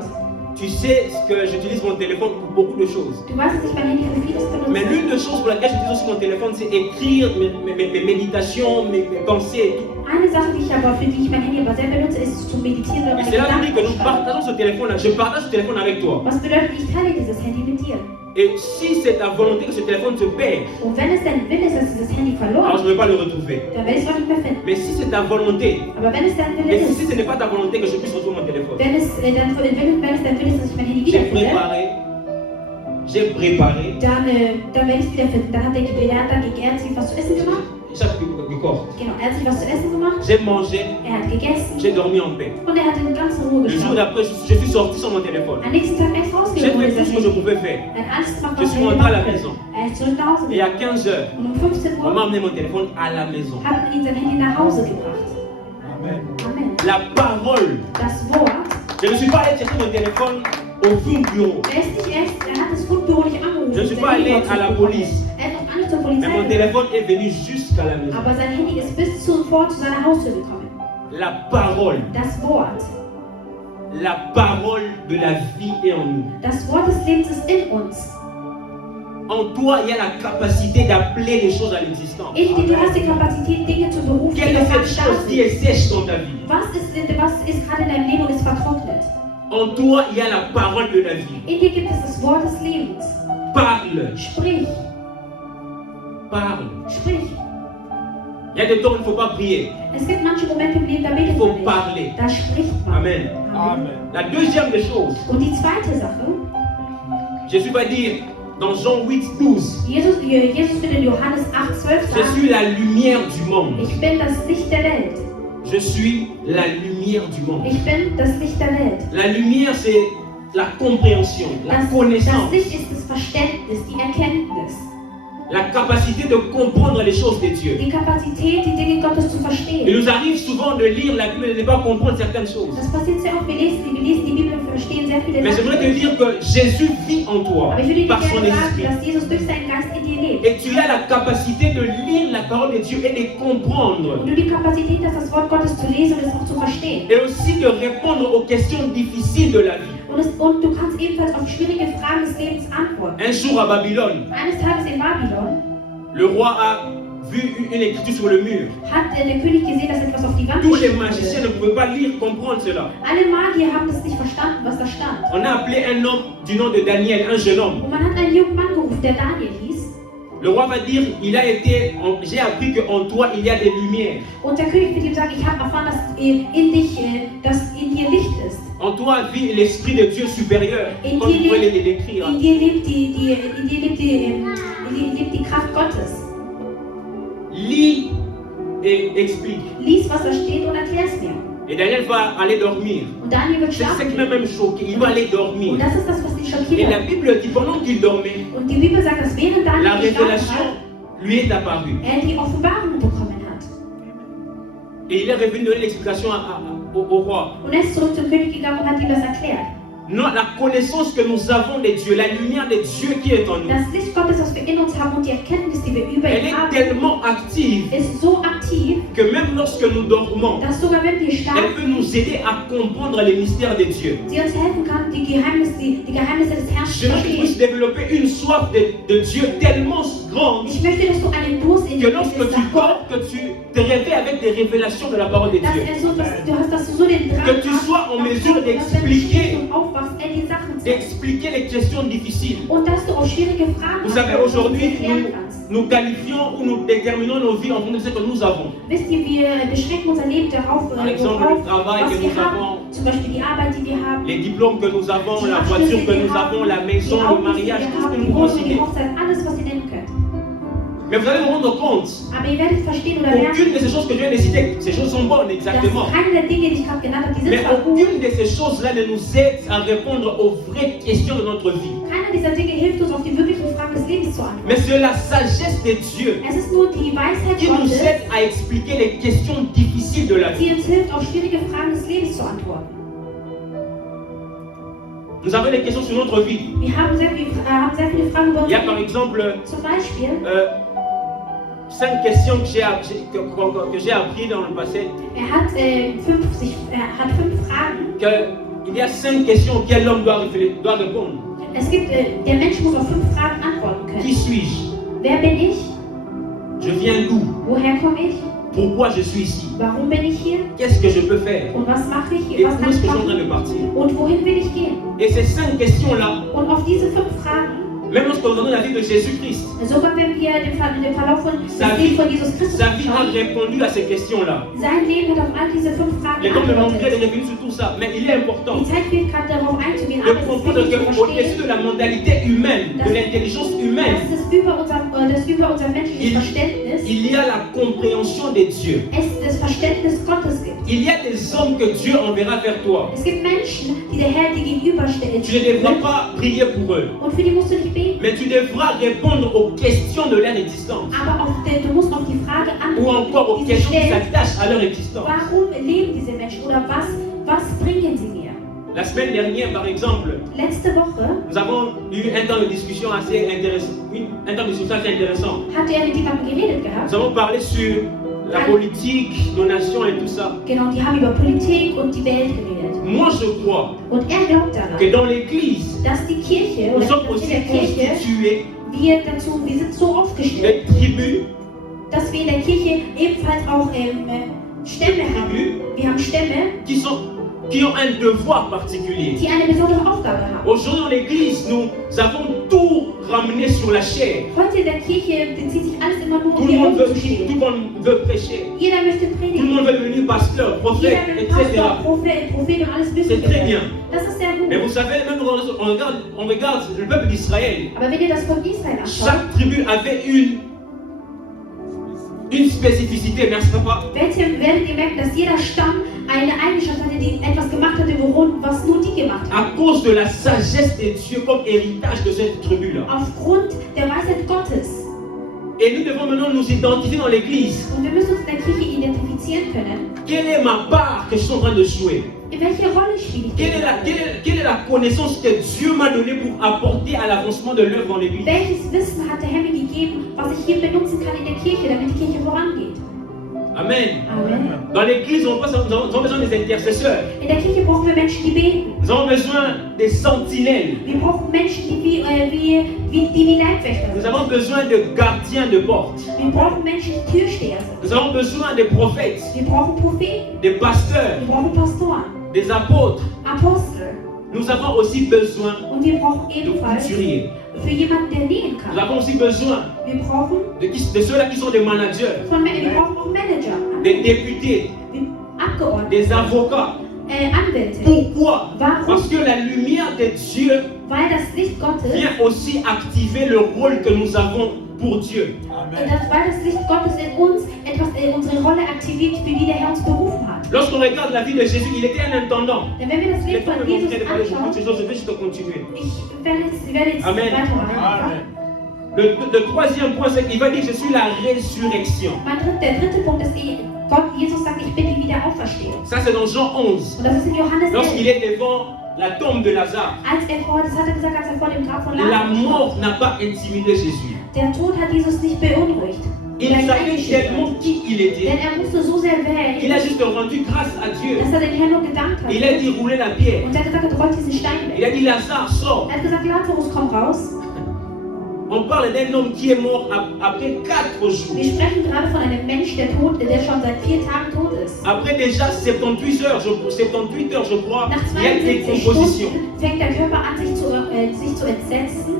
tu sais que j'utilise mon téléphone pour beaucoup de choses. du weißt, dass ich mein Handy für vieles Mais benutze. l'une des choses pour laquelle j'utilise aussi mon téléphone, c'est écrire mes méditations, mes pensées et tout. Eine Sache, für die ich mein Handy aber sehr benutze, ist zu meditieren oder Et meine c'est là que Gedanken nous zu schreiben. partageons ce téléphone-là. Je partage ce téléphone avec toi. Was bedeutet, ich teile dieses Handy mit dir. Et si c'est ta volonté que ce téléphone se perd, Und wenn es dein Wille ist, dass dieses Handy alors je verloren, ne vais pas le retrouver. dann werde ich es auch nicht mehr finden. Mais si c'est ta volonté, Aber wenn es dein Wille et ist, si ce n'est pas ta volonté que je puisse retrouver mon téléphone, wenn es dein Wille ist, dass ich mein Handy j'ai wiederfinde, préparé dann werde ich es wiederfinden. Dann hat er hat sich was zu essen gemacht. chaque corps. Genau, er hat sich was zu essen gemacht. J'ai mangé, Er hat gegessen. j'ai dormi en paix. Und er hat in ganzer Ruhe Le jour geschlafen. d'après, je suis sorti sans mon téléphone. Am nächsten Tag ist er J'ai rausgegangen fait mit tout ce seinem que je Handy. pouvais faire. Er hat alles gemacht, Je was suis er rentré à la gemacht maison. hat. Er ist zurück nach Hause Et à gegangen. 15 h, Und um 15 on m'a Uhr amené mon téléphone à la maison. hat ihn sein Handy nach Hause gebracht. Amen. Amen. La parole. Das Wort, Je ne suis pas allé chercher mon téléphone au fond bureau. er hat das Fundbüro nicht angerufen. Je ne suis sein pas Handy allé dort à la zurückbekommen. police. Er hat noch alles zur Mais mon Polizei. téléphone est venu jusqu'à la maison. Aber sein Handy ist bis zu seiner Haustür gekommen. La parole. Das Wort. La parole de la vie est en nous. Das Wort des Lebens ist in uns. En toi, il y a la capacité d'appeler les choses à l'existence. In dir, du hast die Kapazität, Dinge zu berufen, die Quelle noch est gar cette nicht da chose qui sind. est sèche dans ta vie? Was ist gerade in deinem Leben und ist vertrocknet? En toi, il y a la parole de la vie. In dir gibt es das Wort des Lebens. Parle. Sprich, Parle. sprich. Il y a des temps où il ne faut pas prier. Es gibt manche Momente im Leben, da Il betet faut man nicht. parler. Da spricht man. Amen. La deuxième des choses, Und die zweite Sache, Jésus va dire dans Jean 8, 12, Jesus wird in Johannes 8,12 je sagen, suis la lumière du monde. ich bin das Licht der Welt. Je suis la lumière du monde. Ich bin das Licht der Welt. La lumière, c'est la compréhension, la Das connaissance, Licht ist das Verständnis, die Erkenntnis, la capacité de comprendre les choses de Dieu. die Kapazität, die Dinge Gottes zu Il verstehen. nous arrive souvent de lire la Bible et de ne pas comprendre certaines choses. Das passiert sehr oft. Wir lesen die Bibel und verstehen sehr viele Mais j'aimerais te Sachen. dire que Jésus vit en toi Aber ich würde dir par son gerne sagen, esprit. dass Jesus durch seinen Geist in dir lebt. Et tu as la capacité de lire la parole de Dieu et de comprendre. Und du die Kapazität hast, das Wort Gottes zu lesen und es auch zu verstehen. Et aussi de répondre aux questions difficiles de la vie. Und du kannst ebenfalls auf schwierige Fragen des Lebens antworten. Un jour à Babylone, Eines Tages in Babylon le roi a vu une écriture sur le mur. hat der König gesehen, dass etwas auf die Wand Tous les geschrieben magiciens wurde. ne pouvaient pas lire, comprendre cela. Alle Magier haben das nicht verstanden, was da stand. On a appelé un homme du nom de Daniel, un jeune homme. Und man hat einen jungen Mann gerufen, der Daniel hieß. Le roi va dire, j'ai appris qu'en toi il y a des lumières. Und der König wird ihm sagen, ich habe erfahren, dass dass in dir Licht ist. En toi vit l'esprit de Dieu supérieur, In comme vous dir pouvez lebt, les décrire. in dir lebt die Kraft Gottes. Lis et explique. Lies, was da steht und erklär's mir. Et Daniel va aller dormir. Und Daniel wird C'est ce schlafen. qui m'a même choqué. Il va aller dormir. Und das ist das, was dich Et schockiert la hat. Bible dit pendant qu'il dormait, Und die Bibel sagt, dass während la Daniel geschlafen révélation hat, lui est apparue. die Offenbarung bekommen hat. Et il est revenu donner l'explication au roi. Und er ist zurück zum König gegangen und hat ihm das erklärt. Non, la connaissance que nous avons de Dieu, la lumière de Dieu qui est en nous, Das Licht Gottes, das wir in uns haben und die Erkenntnis, die wir über elle ihn est haben, tellement active ist so aktiv, que même lorsque nous dormons, dass sogar wenn wir elle schlafen, peut nous aider à comprendre les mystères de Dieu. sie uns helfen kann, die Geheimnisse des Herrn zu Je veux que tu puisses verstehen. développer une soif de Dieu tellement grande Ich möchte, dass du einen Durst in que dir lorsque bist, tu dors, que tu te réveilles avec des révélations de la parole de dass Dieu. dass du so den Drang Que tu hast, sois en mesure dass wenn du d'expliquer, schläfst und aufwachst, die Sachen zeigst. d'expliquer les questions difficiles. Und dass du auch schwierige Fragen Vous savez, hast, aujourd'hui, die du erklären kannst. nous qualifions ou nous déterminons nos vies en fonction de ce que nous avons. Wisst ihr, wir beschränken unser Leben darauf, Par exemple, le travail was que wir nous haben. avons, Zum Beispiel die Arbeit, die wir haben. les diplômes que nous avons, Die la Abschlüsse, voiture que die wir nous avons, haben, la die maison, le Autos, die mariage, wir tout ce haben, que die nous Wohnung, pouvons die citer. Hochzeit, alles, was ihr nennen könnt. Mais vous allez vous rendre compte Aber ihr werdet verstehen oder qu'aucune merken, de ces choses que je viens de citer, ces choses sont bonnes, exactement. dass keine der Dinge, die ich gerade genannt habe, die Mais sind zwar gut. aucune de ces choses-là ne nous aide à répondre aux vraies questions de notre vie. Keiner dieser Dinge hilft uns, auf die wirklichen Fragen des Lebens zu antworten. Mais c'est la sagesse de Dieu Es ist nur die Weisheit qui nous Gottes, aide à expliquer les questions difficiles de la vie. die uns hilft, auf schwierige Fragen des Lebens zu antworten. Nous avons des questions sur notre vie. Wir haben sehr viele Fragen über Il y a uns. par exemple Zum Beispiel 5 questions que j'ai apprises dans le passé. Er hat 5 Fragen. Il y a 5 questions auxquelles l'homme doit répondre. Es gibt, der Mensch muss auf 5 Fragen antworten Qui können. suis-je? Wer bin ich? Je viens d'où? Woher komme ich? Pourquoi je suis ici? Warum bin ich hier? Qu'est-ce que je peux faire? Und was mache ich Et hier? Was où kann est-ce ich que je suis en train de machen? partir? Und wohin will ich gehen? Et ces 5 questions-là, Und auf diese 5 Fragen, même lorsque nous entendons la vie de Jésus-Christ, sogar wenn wir den Verlauf von Sa das Leben von Jesus Christus sa vie a anschauen, répondu à ces questions-là. sein Leben hat auf all diese 5 Fragen Les temps me manqueraient de geantwortet. revenir sur tout ça, mais il est important Die Zeit fehlt gerade darauf einzugehen, de aber es ist comprendre wichtig zu qu'au-dessus verstehen, de la mentalité humaine, de l'intelligence humaine, dass das über unser menschliches Verständnis il y a la compréhension de Dieu. es das Verständnis Gottes gibt. Il y a des hommes que Dieu enverra vers toi. Es gibt Menschen, die der Herr dir gegenüberstellt. Tu ne devras pas prier pour eux, Und für die musst du nicht beten. mais tu devras répondre aux questions de leur existence Aber du musst auf die Frage ou encore aux antworten, die sie questions qui stellen. s'attachent à leur existence. Warum leben diese Menschen oder was bringen sie mir? La semaine dernière, par exemple, Letzte Woche nous avons eu un temps de discussion assez intéressant. Un temps de discussion assez intéressant. hat er mit jemandem geredet gehabt. Nous avons parlé sur la politique, nos nations et tout ça. Genau, die haben über Politik und die Welt geredet. Moi, je crois Und er glaubt daran, que dans l'Église, dass die Kirche nous oder sommes dass aussi wir in der Kirche, constitués wir sind so aufgestellt, de tribus, dass wir in der Kirche ebenfalls auch Stämme haben. Wir haben Stämme, qui ont un devoir particulier. die eine besondere Aufgabe haben. Aujourd'hui, dans l'Église, nous avons tout ramener sur la chair. Heute in der Kirche bezieht sich alles immer nur Tout um le die monde veut, tout umzustehen. le monde veut prêcher. Jeder möchte Tout le predigen. monde veut devenir pasteur, prophète, Jeder will etc. Pastor, Prophet und alles C'est Mögliche très werden. bien. Das ist sehr Mais vous gut. savez, même quand on regarde le peuple d'Israël, Aber wenn ihr das von Israel anschaut, chaque tribu avait une spécificité, n'est-ce pas? werdet ihr merken, dass jeder Stamm eine Eigenschaft hatte, die etwas gemacht hatte, was nur die gemacht haben. À cause de la sagesse de Dieu comme héritage de cette tribu-là. Aufgrund der Weisheit Gottes. Et nous devons maintenant nous identifier dans l'église. Und wir müssen uns in der Kirche identifizieren können. Quelle est ma part que je suis en train de jouer? In welche Rolle spiele ich? Quelle est la connaissance que Dieu m'a donnée pour apporter à l'avancement de l'œuvre dans l'église? Welches Wissen hat der Herr mir gegeben, was ich hier benutzen kann in der Kirche, damit die Kirche vorangeht? Amen. Amen. Dans l'église, nous avons besoin des intercesseurs. In der Kirche brauchen wir Menschen, die beten. Nous avons besoin des sentinelles. Wir brauchen Menschen, die wie Leibwächter Nous sind. avons besoin de gardiens de porte. Wir brauchen Menschen, die Türsteher sind. Nous avons besoin des prophètes, Wir brauchen Propheten. des pasteurs, Wir brauchen Pastoren, des apôtres. Apostel. Nous avons aussi besoin Und wir brauchen de ebenfalls couturiers. für jemanden, der nähen Nous kann. avons aussi besoin Wir brauchen de ceux-là qui sont des managers, wir brauchen auch Manager, des députés, Abgeordnete, des avocats. Anwälte. Pourquoi? Warum? Parce que la lumière de Dieu Weil das Licht Gottes, vient aussi activer le rôle que nous avons pour Dieu. weil das Licht Gottes in uns unsere Rolle aktiviert, für die der Herr uns berufen hat. Lorsqu'on regarde la vie de Jésus, il était un intendant. Denn wenn wir das Les Leben temps von me Jesus manqueraient de parler beaucoup de anschauen, ces choses, je vais juste continuer. ich werde jetzt Amen. weitermachen. Le troisième point, c'est qu'il va dire je suis la résurrection. Der dritte Punkt ist, Jesus sagt, ich bin die Wiederauferstehung. Ça, c'est dans Jean 11. Und das ist in Johannes Lorsqu'il 11. est devant la tombe de Lazare, Das hat er gesagt, als er vor dem Grab von la Lazarus mort stand. n'a pas intimidé Jésus. Der Tod hat Jesus nicht beunruhigt. Il Oder ihn savait eingeschüchtert. tellement qui il Denn était. er wusste so sehr, wer er Il a ist, juste rendu grâce à Dieu. dass er den Herrn nur gedankt hat. Il a dit rouler la pierre. Und er hat gesagt, rollt diesen Stein Il a weg. dit Lazare, sors. Er hat gesagt, Lazarus, komm raus. On parle d'un homme qui est mort après 4 jours. Wir sprechen gerade von einem Mensch, der schon seit 4 Tagen tot ist. Après déjà 78 heures, je crois, Nach il y a une 72 décomposition. Stunden fängt der Körper an, sich zu entsetzen.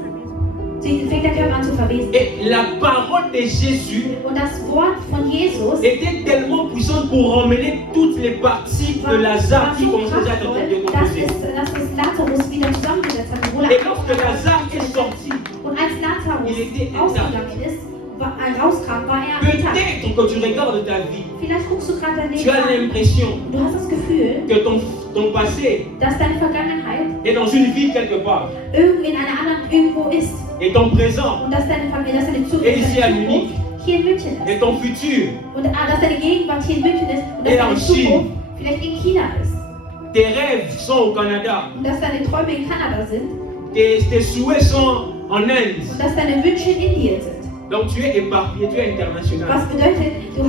Fängt der Körper an zu verwesen. Et la parole de Jésus Und das Wort von Jesus était tellement puissante pour emmener toutes les parties de Lazare qui so commençaient à être kraftvoll, décomposées. dass es Lazarus wieder zusammengesetzt hat, obwohl Et er lorsque Lazare est sorti, Und als Lazarus Il était ausgegangen ist, rauskam, war er intakt. peut-être que tu regardes ta vie, Vielleicht guckst du gerade dein tu Leben as an l'impression und du hast das Gefühl, que ton passé dass deine Vergangenheit est dans une ville quelque part. irgendwo ist Et ton présent und dass deine Zukunft, Et ici à Munich. hier in München ist. et ton futur, Und dass deine Gegenwart hier in München ist und dass Et deine en Chine. Zukunft vielleicht in China ist. tes rêves sont au Canada, Und dass deine Träume in Kanada sind tes souhaits sont en Inde. und dass deine Wünsche in Indien sind. Donc tu es éparpillé, tu es international. Was bedeutet, du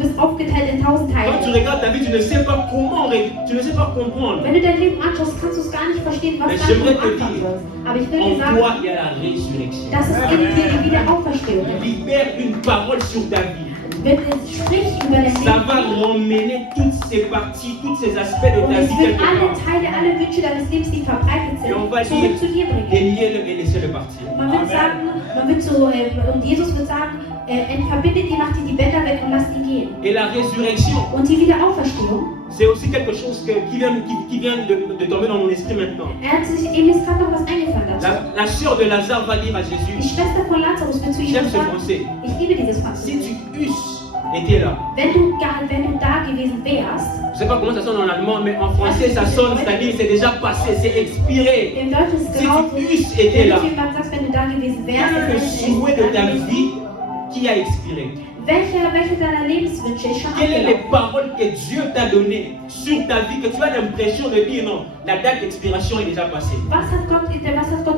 bist aufgeteilt in 1000 Quand tu Teile. regardes ta vie, tu ne sais pas comment, tu ne sais pas comprendre. Wenn du dein Leben anschaust, kannst du es gar nicht verstehen, was Mais dann j'aimerais du te anfangen dire, sollst. Aber ich will En dir sagen, toi, il y a la résurrection. dass es in dir die Wiederauferstehung ist. Libère une parole sur ta vie. Wenn es spricht über dein Ça va Leben ramener toutes ces parties, tous ces aspects de und ta es vie wird quelque alle part. Teile, alle Wünsche deines Lebens, die verbreitet Et on va sind, dire, zurück zu dir bringen. déliez-le et laissez-le partir. Man wird sagen, und Jesus wird sagen, verbindet die, macht die Bänder weg und lasst ihn gehen. Et la résurrection, Und die Wiederauferstehung, c'est aussi quelque chose qui vient de tomber dans mon esprit maintenant. ihm ist gerade noch was eingefallen dazu. La sœur de Lazare va dire à Die Jésus, Schwester von Lazarus wird zu ihm j'aime ce sagen, français, ich liebe dieses si Französisch. tu eusses été là, Wenn du da gewesen wärst, je ne sais pas comment ça sonne en allemand, mais en français ça sonne, c'est-à-dire c'est déjà passé, c'est expiré. im Deutschen ist es Si genauso. tu eusses été Wenn là, du jemand sagst, wenn du da gewesen quel est le wärst, souhait de ta vie qui a expiré? welche deiner Lebenswünsche ist schon Quelles sont les abgelaufen? paroles que Dieu t'a données sur ta vie que tu as l'impression de dire non, la date d'expiration est déjà passée? Was hat Gott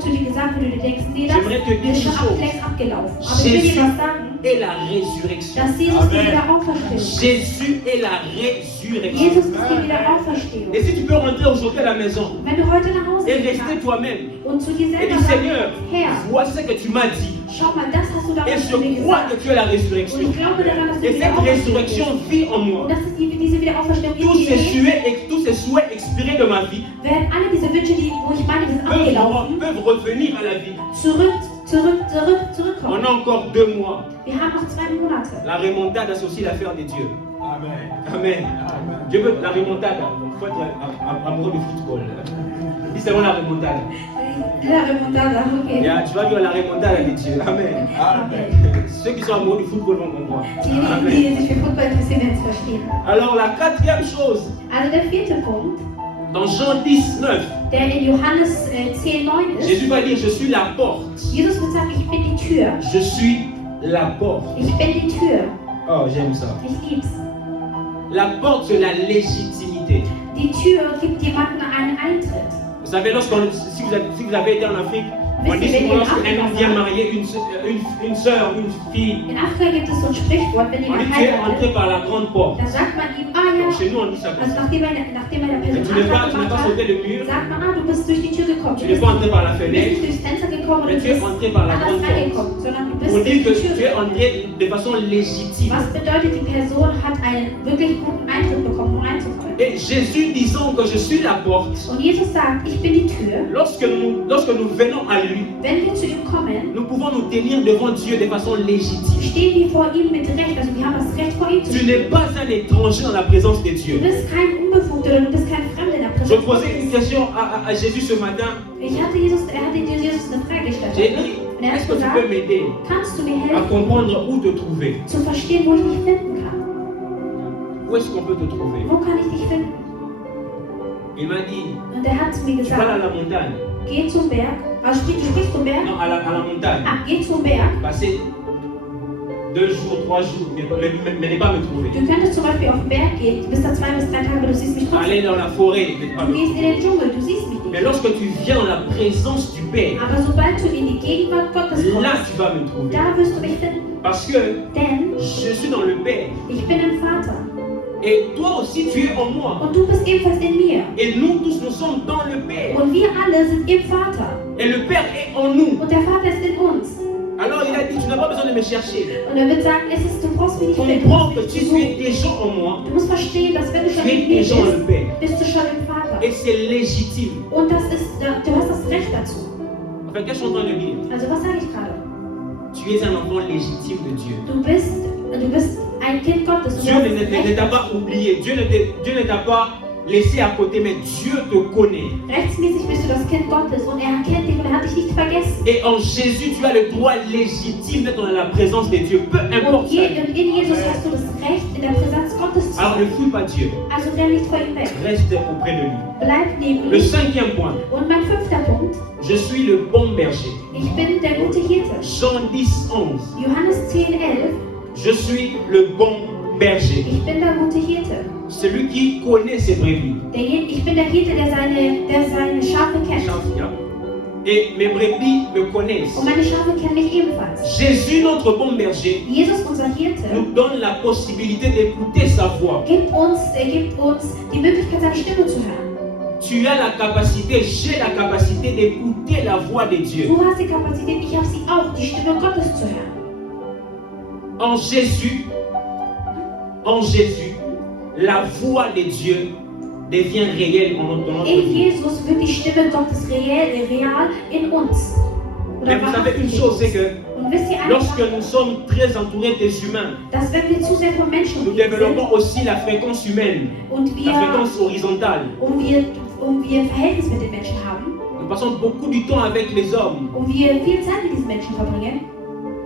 zu dir gesagt, wo du dir denkst, nee, das J'aimerais te dire ist une schon chose. längst abgelaufen. Aber ich will Jésus dir was sagen, est la résurrection. dass Jesus die Wiederauferstehung ist. Jésus est la résurrection. Jesus ist die Wiederauferstehung. Et si tu peux rentrer aujourd'hui à la maison Wenn du heute nach Hause et gehen rester kannst toi-même und zu dir et selber dire Seigneur, sagst, Herr, vois ce que tu m'as dit schau mal, das hast du et damals je zu mir crois que gesagt. tu es la Und résurrection. ich glaube daran, dass du Et die cette Wiederauferstehung résurrection bist. vit en moi. Und dass diese Wiederauferstehung in Tous dir lebt, ces souhaits expirés de ma vie werden alle diese Wünsche, wo ich meine, die sind abgelaufen, peuvent revenir à la vie. zurückkommen. On a encore 2 mois. Wir haben noch 2 Monate. La remontada, c'est aussi l'affaire de Dieu. Amen. Amen. Dieu veut la remontada. Il faut être amoureux du football. Dis seulement la remontada. La remontada, okay. Yeah, tu vas vivre la remontada de Dieu. Amen. Amen. Ceux qui sont amoureux du football vont comprendre. Diejenigen, die sich für Fußball interessieren, werden es verstehen. Alors la 4e chose, Also der 4. Punkt, dans Jean 10, 9, der in Johannes 10,9 ist. Jésus va dire, je suis la porte. Jesus wird sagen, ich bin die Tür. Je suis la porte. Ich bin die Tür. Oh, j'aime ça. Ich lieb's. La porte, c'est la légitimité. Die Tür gibt jemandem einen Eintritt. Vous savez, si vous avez été en Afrique, on dit souvent lorsqu'un homme vient marier une soeur, une fille, In Afrika gibt es so ein Sprichwort, wenn on dit jemand tu es entré heiratet, par la grande porte. dann sagt man ihm, ah ja, Donc, chez nous, on dit ça comme also ça. nachdem er der Mais Person tu n'es Antrag pas gemacht sauté hat, le mur, sagt man, ah, du bist durch die Tür gekommen. tu Du n'es bist pas entré par la nicht fenêtre, durchs Fenster gekommen mais und tu es bist entré par la anders grande porte. reingekommen, sondern du bist Pour durch dire die que Tür tu es gekommen. entré de façon légitime. Was bedeutet, die Person hat einen wirklich guten Eintritt bekommen, um reinzukommen. Et Jésus disant que je suis la porte, Und Jesus sagt, ich bin die Tür. lorsque nous venons à lui, Wenn wir zu ihm kommen, nous pouvons nous tenir devant Dieu de façon légitime. stehen wir vor ihm mit Recht. Also wir haben das Recht vor ihm zu Tu stehen. n'es pas un étranger dans la présence de Du Dieu. bist kein Unbefugter oder du bist kein Fremder in der Je Präsenz posais une Gottes. question à Jésus ce matin. Er hatte Jesus eine Frage gestellt. J'ai dit, Und er est-ce hat que tu gesagt, peux m'aider kannst du mir à helfen, comprendre où te trouver? zu verstehen, wo ich dich finden kann? Où est-ce qu'on peut te trouver? Wo kann ich dich finden? Il m'a dit, Und er hat zu mir tu vas à gesagt, la montagne. geh zum Berg. Also du sprichst zum Berg? Non, à la montagne. Ah, geh zum Berg. Passer 2 jours, 3 jours, mais ne pas me trouver. Du könntest zum Beispiel auf den Berg gehen, du bist da 2 bis 3 Tage, aber du siehst mich trotzdem. Aller dans la forêt, mais pas Du me gehst in trouver. den Dschungel, du siehst mich Mais nicht. lorsque tu viens dans la présence du Père, Aber sobald du in die Gegenwart Gottes là kommst, tu vas me trouver. da wirst du mich finden. Parce que Denn je suis dans le Père. ich bin im Vater. Et toi aussi tu es en moi. Und du bist ebenfalls in mir. Et nous tous nous sommes dans le Père. Und wir alle sind im Vater. Et le Père est en nous. Und der Vater ist in uns. Alors il a dit, tu n'as pas besoin de me chercher. Und er wird sagen, du brauchst mich nicht finden. Comprends que si tu es déjà en moi, Du musst verstehen, dass wenn du schon tu in es mir déjà dans le bist, Père. bist du schon im Vater. Et c'est légitime. Und das ist, du hast das Recht dazu. Enfin, qu'est-ce que je suis en train de dire? Also was sage ich gerade? Tu es un enfant légitime de Dieu. Du bist ein Kind Gottes. Und Dieu du hast ne das t'a Recht pas dazu. oublié. Dieu ne t'a pas laissé à côté, mais Dieu te connaît. Rechtsmäßig bist du das Kind Gottes und er kennt dich und er hat dich nicht vergessen. Et en Jésus, tu as le droit légitime d'être dans la présence de Dieu. Peu importe Und ça. in Jesus hast du das Recht, in der Präsenz Gottes zu Alors ne sein. fouille pas Dieu. Also renn nicht vor ihm weg. Reste auprès de lui. Bleib neben Le ihm. 5e point. Und mein 5. Punkt, Je suis le bon berger. ich bin der gute Hirte. Jean 10, 11. Johannes 10,11, Je suis le bon berger. ich bin der gute Hirte. Celui qui connaît ses brebis. Ich bin der Hirte, der seine Schafe kennt. Et mes brebis me connaissent. Und meine Schafe kennen mich ebenfalls. Jésus, notre bon berger, Jesus, unser Hirte, nous donne la possibilité d'écouter sa voix. gibt uns die Möglichkeit, seine Stimme zu hören. Tu as la capacité, j'ai la capacité d'écouter la voix de Dieu. Du hast die Kapazität, ich habe sie auch, die Stimme Gottes zu hören. En Jésus, la voix de Dieu devient réelle dans notre In vie. Jesus wird die Stimme Gottes real in uns. Mais vous savez une chose, c'est que Und wisst ihr lorsque einfach, nous sommes très entourés des humains, dass wenn wir zu sehr von Menschen nous umgeben sind développons aussi la fréquence humaine, und la fréquence horizontale. wir ein Verhältnis mit den Menschen haben Nous passons beaucoup du temps avec les hommes. und wir viel Zeit mit diesen Menschen verbringen,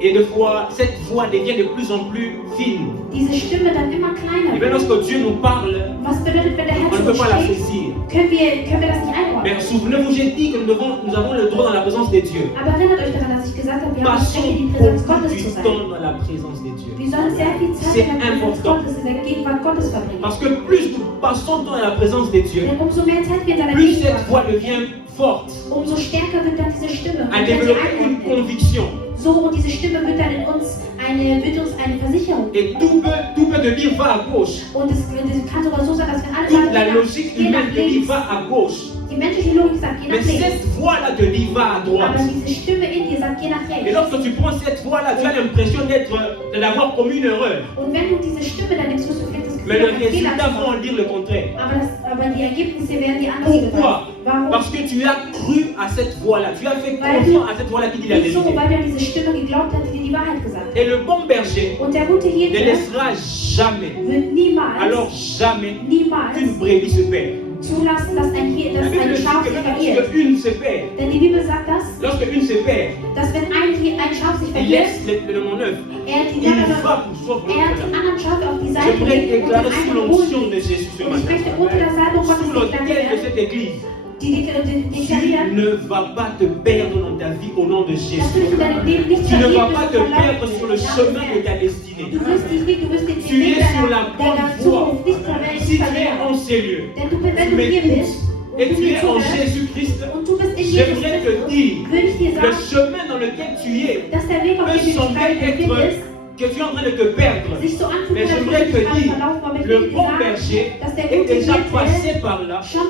Et des fois, cette voix devient de plus en plus fine. diese Stimme dann immer kleiner Et bien wird. lorsque Dieu nous parle, Was bedeutet, wenn der Herr on zu ne peut uns pas la spricht, saisir. können wir das nicht einordnen. Mais souvenez-vous, j'ai dit que nous avons le droit dans la présence de Dieu. Aber erinnert euch daran, dass ich gesagt habe, wir haben das Recht, Passons in die Präsenz beaucoup Gottes du zu sein. temps dans la présence de Dieu. Wir sollen sehr viel Zeit C'est in der Präsenz important. Gottes, in der Gegenwart Gottes verbringen. Parce que plus nous passons de temps dans la présence de Dieu, Denn umso mehr Zeit wir in seiner plus cette Gegenwart voix haben, devient forte, umso stärker wird dann diese Stimme. à Und wenn sie développer une einhält, conviction. so und diese Stimme wird dann in uns eine Versicherung. Et tout peut te dire va à gauche. Und es kann sogar so sein, dass wenn alle Toute la sagen, logique geh nach humaine te dit links, va à gauche. die menschliche Logik sagt, geh nach Mais links. cette voix-là te dit va à droite. Aber diese Stimme in dir sagt, geh nach Et rechts. lorsque tu prends cette voix-là, tu as l'impression de l'avoir comme une erreur. Und wenn du diese Stimme dann nimmst, wirst du vielleicht das Mais Gefühl le haben, Fehler résultat zu va en machen. dire le contraire. Aber das aber die Ergebnisse werden dir anders gesagt. Pourquoi? Warum? Parce que tu as cru à cette voix-là. Tu as fait Weil confiance à cette voix-là qui dit la Wieso? vérité. Weil du an diese Stimme geglaubt hast, die dir die Wahrheit gesagt hat. Et le bon berger Und der gute ne Hirte laissera jamais, wird niemals, alors jamais, niemals qu'une brebis se perd. zulassen, dass ein La Bible dit Schaf sich que verirrt. lorsque une se perd, Denn die Bibel sagt das, lorsque une se perd, dass wenn ein Schaf sich il verirrt, laisse le mon-œuvre. die Il anderen va pour sauver l'autre. anderen Schafe auf die Seite J'aimerais legt und den déclarer sous einen l'onction holen. de Jésus ce Und ich matin, möchte unter der Salbung sous Gottes l'autel de deklarieren, cette église, die tu deklarieren, ne vas pas te perdre dans ta vie au nom de dass du Jésus. dich in deinem Leben nicht Tu ne vas verlieren pas wirst te und perdre sur le verlaufen chemin de wirst. ta destinée. Du wirst dich nicht, du wirst den Tu Weg es sur la deiner bonne voie. Zukunft nicht Si tu es verlieren. en ces lieux, Denn du, wenn tu du hier m'écoutes bist et und du tu mir es en zuhörst Jésus-Christ, und du bist in Jesus j'aimerais te Christus, dire, würde ich dir le sagen, chemin dans lequel tu es dass der Weg, auf peut dem du dich sembler gerade être befindest, que tu es en train de te perdre. sich so anfühlt, Mais als j'aimerais würde ich te gerade dire, verlaufen, aber ich le will dir bon sagen, berger dass der est gute déjà passé Hirte par là. schon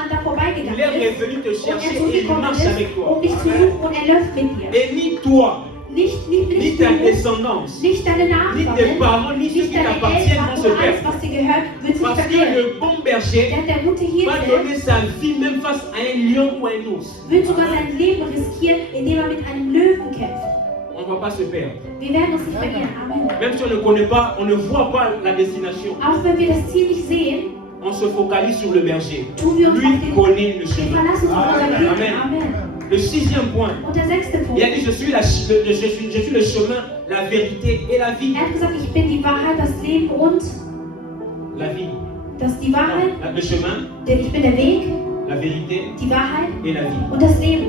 an da vorbeigegangen Il est ist revenu te und er chercher et il zurückgekommen marche ist, avec toi. um dich zu suchen und er läuft mit dir. Et ni toi, ni Nicht ta du, descendance, nicht deine ni tes Nachfahren, parents, ni ceux nicht qui deine t'appartiennent Eltern vont se und alles, perdre. was dir gehört, wird sich Parce que verlieren. le bon berger Denn der gute va Hirte donner sa vie même face à un lion ou un ours. wird sogar sein Leben riskieren, indem er mit einem Löwen kämpft. On ne va pas se perdre. Wir werden uns nicht verlieren. Amen. Même si on ne connaît pas, on ne voit pas la destination. Auch wenn wir das Ziel nicht sehen, On se focalise sur le berger. tun wir uns auf Lui den connaît le wir chemin. verlassen uns auf unseren Hirten. Amen. Amen. Le sixième point, Und der sechste il Punkt. a dit je suis le chemin, la vérité et la vie. Er hat gesagt, ich bin die Wahrheit, das Leben und La vie. die Wahrheit. Non, le chemin, Denn ich bin der Weg, la vérité die Wahrheit et la vie. und das Leben.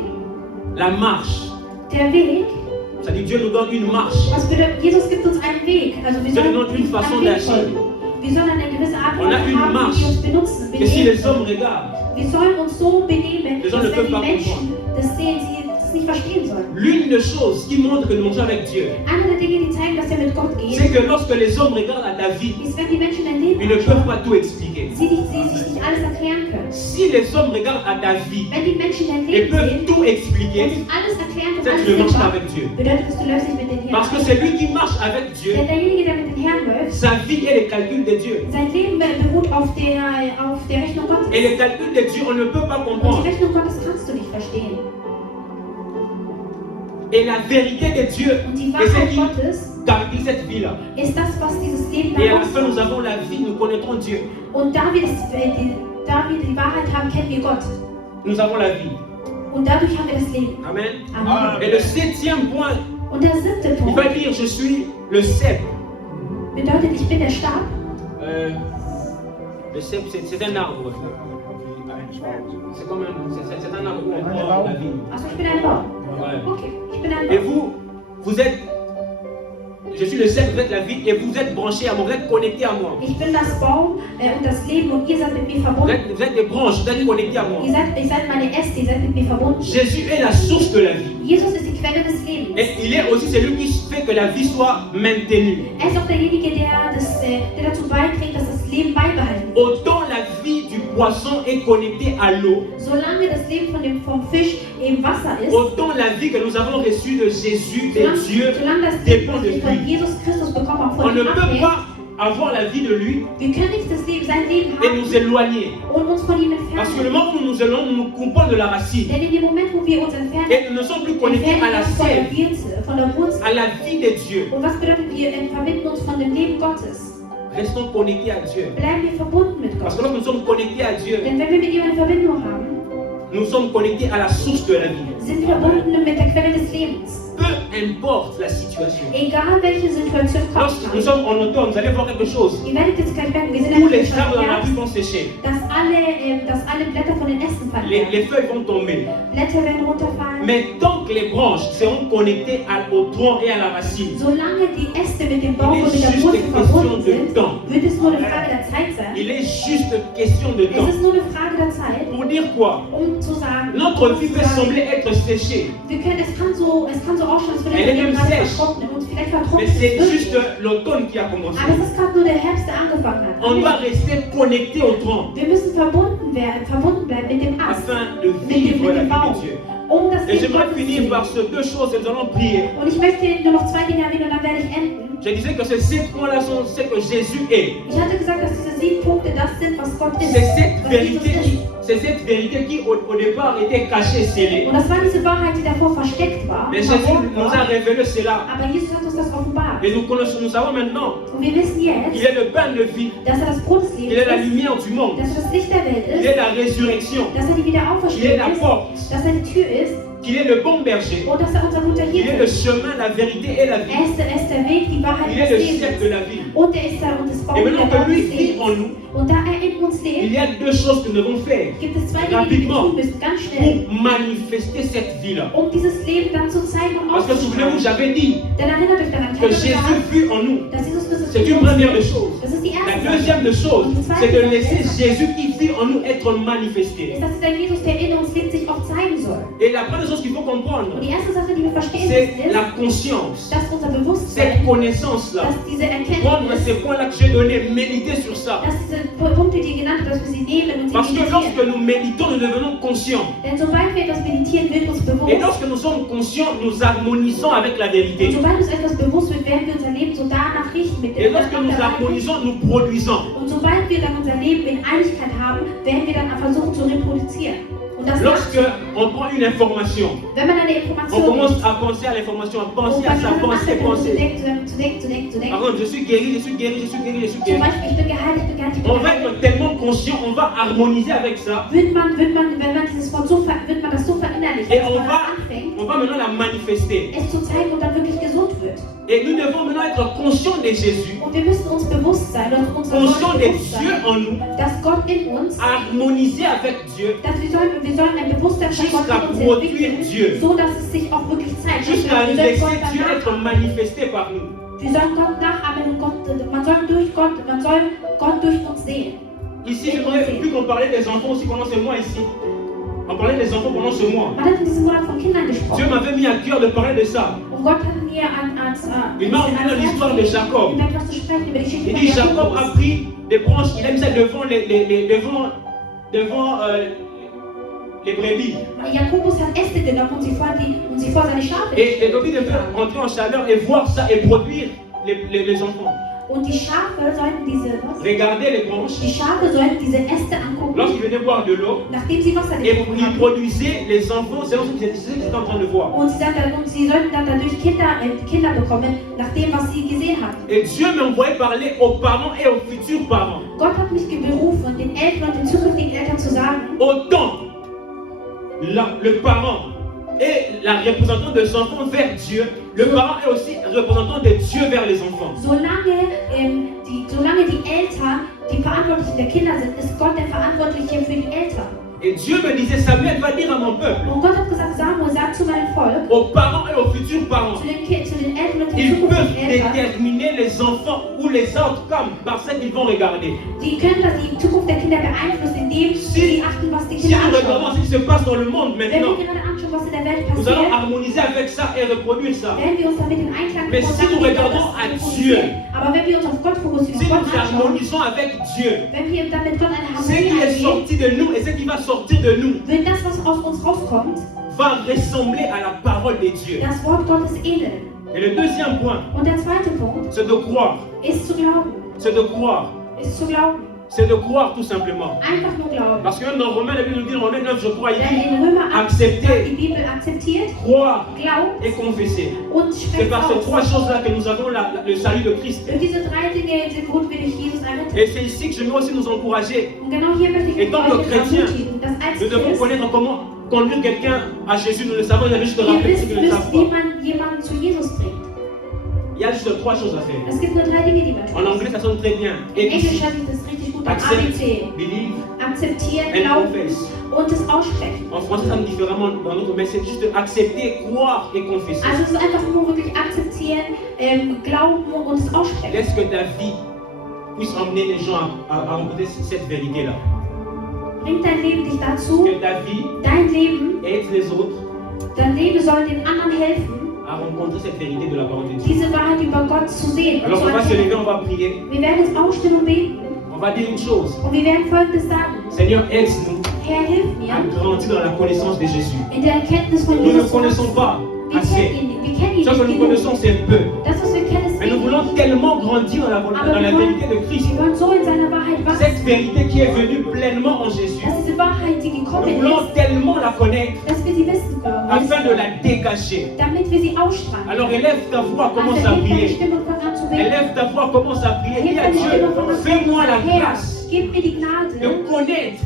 La marche. Der Weg, Ça dit Dieu nous donne une marche. was bedeutet, Jesus gibt uns einen Weg. Also wir Dieu sollen nous donne une façon einen Weg d'agir. folgen. Wir sollen eine gewisse Art und On a Weise une haben, marche. wie wir uns benutzen. Que si les hommes regardent, Wir sollen uns so benehmen, Les gens ne dass wenn peuvent die pas Menschen das sehen, sie das nicht verstehen sollen. l'une des choses qui montre que nous marchons avec Dieu, Eine der Dinge, die zeigen, dass wir mit Gott c'est gehen, que lorsque les hommes regardent à ta vie, ist, wenn die Menschen dein Leben ils ne peuvent anschauen, pas tout expliquer. sie sich nicht alles erklären können. Si les hommes regardent à ta vie Wenn die Menschen dein et Leben peuvent sehen tout und expliquer, sich alles erklären c'est können, que tu ne alles marches pas selber, avec Dieu. bedeutet das, du läufst nicht mit den Parce que Herrn. c'est lui qui marche avec Dieu. Denn derjenige, der mit den Herrn läuft, Sa vie est le calcul de Dieu. sein Leben beruht auf der Rechnung Gottes. Et le calcul de Dieu, on ne peut pas Und die comprendre. Rechnung Gottes kannst du nicht verstehen. Et la vérité de Dieu Und die est ce Wahrheit qui Gottes caractérise cette vie-là. ist das, was dieses Leben Et à la daraus fin, nous avons la vie, nous connaîtrons Dieu. Und da wir die Wahrheit haben, kennen wir Gott. Nous avons la vie. Und dadurch haben wir das Leben. Amen. Amen. Et le septième point, Und der siebte il Punkt va dire je suis le cep. bedeutet, ich bin der Stab. Le cep, c'est un arbre. C'est comme c'est un arbre où on prend la vie. Also ich bin ein Baum. Ouais. Okay, ich bin ein Et Baum. vous êtes, je suis le cep, vous êtes la vie et vous êtes branchés à moi, vous êtes connectés à moi. Ich bin das Baum und das Leben und ihr seid mit mir Vous verbunden. êtes des branches, vous êtes connectés à moi. Ihr seid meine Äste, ihr seid mit mir verbunden. Jésus est la source de la vie. Jesus ist die Quelle des Lebens. Et il est aussi celui qui fait que la vie soit maintenue. Er ist auch derjenige, der dazu beiträgt, dass das Leben beibehalten wird. Autant la vie du poisson est connectée à l'eau, Solange das Leben vom Fisch im Wasser ist, autant la vie que nous avons reçue de Jésus, de Dieu, solange das dépend Leben, de das wir von lui. Jesus Christus bekommen, auch On von ne ihm peut abhängt, pas avoir la vie de lui wir können nicht das Leben, sein Leben et nous haben éloigner. und uns von ihm Parce que le entfernen. moment où nous nous éloignons, nous nous coupons de la racine. Denn in dem Moment, wo wir uns entfernen, Et nous ne sommes plus connectés à la entfernen wir uns sève, von der Wurzel. à la vie de Dieu. Und was bedeutet, wir verbinden uns von dem Leben Gottes. Restons connectés à Dieu. Bleiben wir verbunden mit Parce que Gott. lorsque nous sommes connectés à Dieu, Denn wenn wir mit ihm eine Verbindung haben, nous sommes connectés à la source de la vie. sind wir verbunden mit der Quelle des Lebens. Peu importe la situation. Egal welche Situation kommt, Lorsque nous sommes en automne, vous allez voir quelque chose. ihr werdet jetzt gleich merken, wir sind Tous les eigentlich arbres schon dans la Herbst, rue vont sécher. dass alle Blätter von den Ästen fallen Les werden. feuilles vont tomber. Blätter werden runterfallen. Mais tant que les branches seront connectées au tronc et à la racine, Solange die Äste mit dem Baum il und est mit der juste Wurzel une question verbunden de sind, temps. wird es nur eine Frage der Zeit sein. Il est juste question de Es temps. ist nur eine Frage der Zeit, Pour dire quoi? zu sagen, Notre vie peut sembler être séchée, es kann so ausschauen, als würde Elle est das Leben même gerade sèche. vertrocknen und vielleicht mais vertrocknet c'est es juste wirklich. l'automne qui a commencé. Aber es ist gerade nur der Herbst, der angefangen hat. On doit rester connecté au tronc Wir müssen verbunden bleiben mit dem Ast, afin de mit vivre la dem vie Baum, de Dieu. das Et Leben j'aimerais Gottes zu finir leben. par ces deux choses et nous allons prier. Und ich möchte nur noch 2 Dinge erwähnen und dann werde ich enden. Je disais que ces 7 points-là sont ce que Jésus est. Ich hatte gesagt, dass diese 7 Punkte das sind, was Gott ist. C'est cette Was Jesus vérité ist. c'est cette vérité qui au départ était cachée, scellée. Und das war diese Wahrheit, die davor versteckt war. Mais Jésus verborgen nous a war. révélé cela. Aber Jesus hat uns das offenbart. Et nous savons maintenant Und wir wissen qu'il jetzt, est le pain de vie, dass das Brot des qu'il est la Lebens ist, lumière du monde, dass das Licht der Welt qu'il ist, est la résurrection, dass die qu'il est Wiederauferstehung la ist, porte, dass die Tür ist qu'il est le bon berger, und dass unser guter qu'il est Hirte le ist. chemin, la vérité et la vie. Er ist der Weg, die Wahrheit Il est des le chef de Lebens. la vie. Und er ist und das Et Baum der maintenant Baum que lui des vit en Lebens. nous, Und da er in uns il lebt, y a deux choses que nous devons faire gibt es 2 Dinge, die wir tun müssen, ganz schnell, pour manifester cette vie-là. um dieses Leben dann zu zeigen und Parce que souvenez-vous, auszustrahlen. j'avais dit Denn erinnert euch daran, ich que habe gesagt, Jésus fut en nous. dass Jesus Christus C'est in une uns première lebt. chose. Das ist die La erste deuxième Sache. chose, Und die c'est zweite de Sache laisser ist, Jésus qui vit en nous être manifesté. dass der Jesus, der in uns lebt, sich auch zeigen soll. Et la première chose qu'il faut comprendre, Und die erste Sache, die wir verstehen c'est müssen, ist, la conscience, dass unser Bewusstsein, cette connaissance-là. dass diese Prendre Erkenntnis, ces points-là que j'ai donnés, méditer sur ça. dass diese Punkte, die genannt werden, dass wir sie nehmen und Parce sie que meditieren. lorsque nous méditons, nous devenons conscients. Denn sobald wir etwas meditieren, wird uns Et bewusst. lorsque nous sommes conscients, nous harmonisons avec la Und vérité. sobald uns etwas bewusst wird, werden wir unser Leben so danach richten mit Et dem lorsque nous harmonisons, nous produisons. Und sobald wir dann unser Leben in Einigkeit haben, werden wir dann versuchen zu reproduzieren. Und das Lorsque on prend une information, wenn man eine on Information commence à penser à l'information, à penser à ça, penser, penser. Par exemple, je suis guéri, je suis guéri, je suis guéri, je suis Zum guéri. Beispiel, ich bin geheilt, ich bin geheilt, ich bin On va geheilt. être tellement conscient, on va harmoniser avec ça. Wenn man dieses Wort so wird man das so verinnerlichen, Et dass on man va, anfängt, on va maintenant la manifester. es zu zeigen und dann wirklich gesund wird. Et nous devons maintenant être conscients de Jésus, Und wir müssen uns bewusst sein, und uns conscients de bewusst Dieu sein, en nous, dass Gott in uns, harmoniser avec Dieu, dass wir sollen ein Bewusstsein von jusqu'à Gott in uns produire entwickeln, Dieu, so dass es sich auch wirklich zeigt. jusqu'à Wir sollen laisser Gott dann Dieu être nachahmen. manifesté par nous. Wir sollen Gott nachahmen und man soll Gott durch uns sehen. Ici, j'aimerais, vu qu'on parlait des enfants aussi pendant ce mois ici, on parlait des enfants pendant ce mois. Man hat in diesem Monat von Kindern Dieu gesprochen. m'avait mis à cœur de parler de ça. Und Gott hat mir Il m'a emmené dans l'histoire de Jacob. über etwas zu sprechen, über die Geschichte Il von dit Jacob a Jakobus. pris des branches, il a mis ça devant les brebis. Jakobus hat Äste genommen und sie vor seine Schafe Et les brebis devaient rentrer en chaleur et voir ça et produire les enfants. Und die Schafe sollten Regarder les branches die Schafe sollten diese Äste angucken, lorsqu'ils venaient boire de l'eau nachdem sie Wasser et getrunken ils haben. produisaient les enfants selon ce qu'ils étaient en train de voir. Und sie sollten dann dadurch Kinder bekommen, nach dem, was sie gesehen hatten. Et Dieu m'envoyait parler aux parents et aux futurs parents. Gott hat mich berufen, den Eltern und den zukünftigen Eltern zu sagen, Autant le parent est la représentante de son enfant vers Dieu, le parent est aussi représentant de Dieu vers les enfants. solange die Eltern die Verantwortlichen der Kinder sind, ist Gott der Verantwortliche für die Eltern. Et Dieu me disait, Samuel va dire à mon peuple, Und Gott hat gesagt, Samuel, sag zu meinem Volk, aux parents et aux futurs parents, zu den Eltern und den ils peuvent zukünftigen Eltern, déterminer les enfants ou les outcomes par ce qu'ils vont regarder. die können das die Zukunft der Kinder beeinflussen, indem sie achten, was die Si Kinder nous regardons anschauen. ce qui se passe dans le monde Wenn maintenant, wir gerade anschauen, was in der Welt nous allons passiert, harmoniser avec ça et reproduire ça. werden wir uns damit in Einklang Mais bringen si nous und dann regardons das à fokussieren. Dieu, Aber wenn wir uns auf Gott fokussieren, Si auf nous Gott anschauen, harmonisons avec Dieu, wenn wir dann mit Gott eine ce qui Harmonie est eingehen, sorti de nous et ce qui va sortir de nous wird das, was aus uns rauskommt, va ressembler à la parole de Dieu. das Wort Gottes ähneln. Et le deuxième point, Und der zweite Punkt c'est de croire. ist zu glauben. C'est de croire. Ist zu glauben. C'est de croire tout simplement. Einfach nur glauben. Parce que même dans Romains, la Bible nous dit, Romains 9, je crois, il Denn dit in Römer 8 accepter, sagt die Bibel akzeptiert, croire glaubt et confesser. und C'est spricht par ces aus. trois choses-là que nous avons le salut de Christ. Und diese 3 Dinge sind gut, wie durch Jesus errettet. Et c'est ici que je veux aussi nous encourager. Und genau hier möchte ich Et tant que euch chrétien, ermutigen, dass als Nous devons Christ connaître comment conduire quelqu'un à Jésus. Nous le savons, il y a juste de ihr rappeler ce wisst que nous ne savons müsst, wie pas. man jemanden zu Jesus bringt. Il y a juste trois choses à faire. Es gibt nur 3 Dinge, die man En tut. anglais, ça sonne très bien. In Englisch ABC. hört sich das richtig gut an. Accept, ABC. believe Akzeptieren, and glauben confess. und es aussprechen. En français, ça sonne différemment dans notre mais c'est juste accepter, croire et confesser. Also es ist einfach nur wirklich akzeptieren, glauben und es aussprechen. Laisse que ta vie puisse emmener les gens à rencontrer cette vérité-là. Bringt dein Leben dich dazu, Que ta vie dein Leben, aide les autres dein Leben soll den anderen helfen, à rencontrer cette vérité de la parole de Dieu. diese Wahrheit über Gott zu sehen und Alors zu on va se lever, erkennen. on va prier. Wir werden jetzt aufstehen und beten On va dire une chose. und wir werden Folgendes sagen. Seigneur, aide-nous Herr, hilf à mir grandir dans la connaissance de Jésus. in der Erkenntnis von Nous ne Jesus. connaissons pas Wir assez. kennen ihn Ce que nous nicht genug. connaissons, c'est peu. Das, was wir kennen, ist Mais nous wenig. voulons tellement grandir dans la vérité de Christ. Wir wollen so in seiner Wahrheit wachsen, Cette vérité qui est venue pleinement en Jésus. dass diese Wahrheit, die Nous gekommen voulons ist, tellement la connaître dass wir sie wissen können, afin de la dégager. damit wir sie ausstrahlen. Alors élève ta voix, commence Also à heb deine prier. Stimme und fang an zu beten. Élève ta voix, commence à prier. Dis Heb à deine Dieu, Stimme und fang an zu fais-moi la beten. Herr, grâce gib mir die de Gnade, connaître,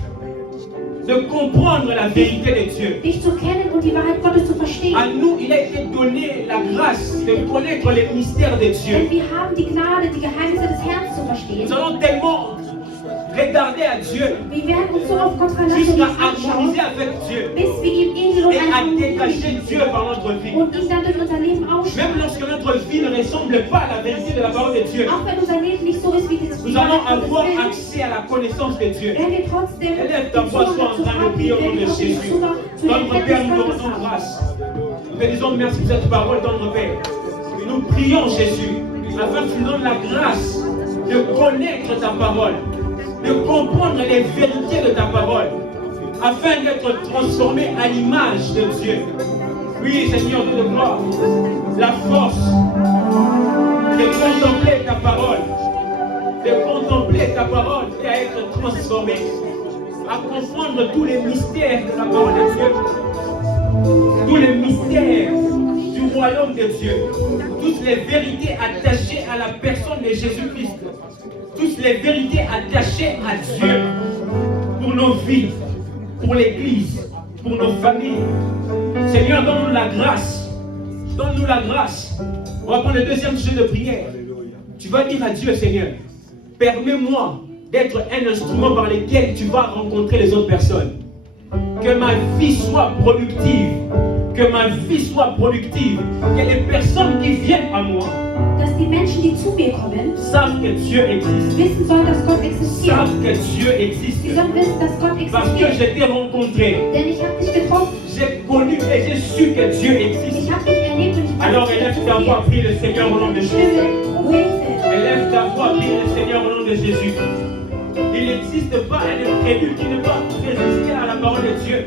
de comprendre la vérité de Dieu. dich zu kennen und die Wahrheit Gottes zu À verstehen. nous, il a été donné la grâce de connaître les mystères de Dieu. Denn wir haben die Gnade, die Geheimnisse des Herrn zu verstehen. Nous allons tellement regarder à Dieu Wir werden uns so auf Gott verlassen und jusqu'à uns anschauen, harmoniser avec Dieu bis wir ihm ähneln und et à ein dégager Dieu par notre vie. und ihn dann durch unser Leben Même ausstrahlen. lorsque notre vie ne ressemble pas à la vérité de la parole de Dieu, Auch wenn unser Leben nicht so ist, wie das nous allons Wahrheit avoir Gottes will, accès à la connaissance de Dieu. werden wir trotzdem Élève ta den voix, sois Zugang en zu train de haben, prier au nom werden de wir auch den Jésus. Zugang zu der Notre Père, Erkenntnis nous te Gottes rendons haben. grâce. Nous te disons merci pour cette parole, notre Père. Et nous prions, Jésus, afin que tu nous donnes la grâce de connaître ta parole, de comprendre les vérités de ta parole, afin d'être transformé à l'image de Dieu. Oui, Seigneur, Dieu de gloire, la force de contempler ta parole, et à être transformé, à comprendre tous les mystères de la parole de Dieu, tous les mystères du royaume de Dieu, toutes les vérités attachées à la personne de Jésus-Christ, toutes les vérités attachées à Dieu pour nos vies, pour l'Église, pour nos familles. Seigneur, donne-nous la grâce. Donne-nous la grâce. On va prendre le deuxième sujet de prière. Tu vas dire à Dieu, Seigneur, permets-moi d'être un instrument par lequel tu vas rencontrer les autres personnes. Que ma vie soit productive. Que ma vie soit productive. Que les personnes qui viennent à moi Dass die Menschen, die zu mir kommen, savent que Dieu existe. wissen sollen, dass Gott existiert. Savent que Dieu Sie existe. sollen wissen, dass Gott Parce que existiert. je t'ai rencontré. Denn ich habe dich getroffen, J'ai connu et j'ai su que Dieu existe. ich habe dich erlebt und ich Alors weiß, élève dass ta voix, du prie le Seigneur au nom de Jésus. Stimme und bete. Élève ta voix, prie le Seigneur au nom de Jésus. Il n'existe pas un incrédule qui ne va résister à la parole de Dieu.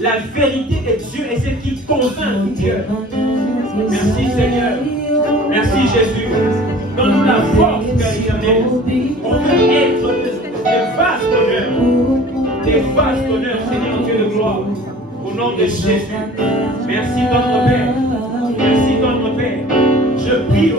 La vérité de Dieu est celle qui convainc Dieu. Merci Seigneur. Merci Jésus. Donne-nous la force, Père éternel. On veut être des vases d'honneur. Des vases d'honneur, Seigneur Dieu de gloire. Au nom de Jésus. Merci notre Père. Merci notre Père. Je prie au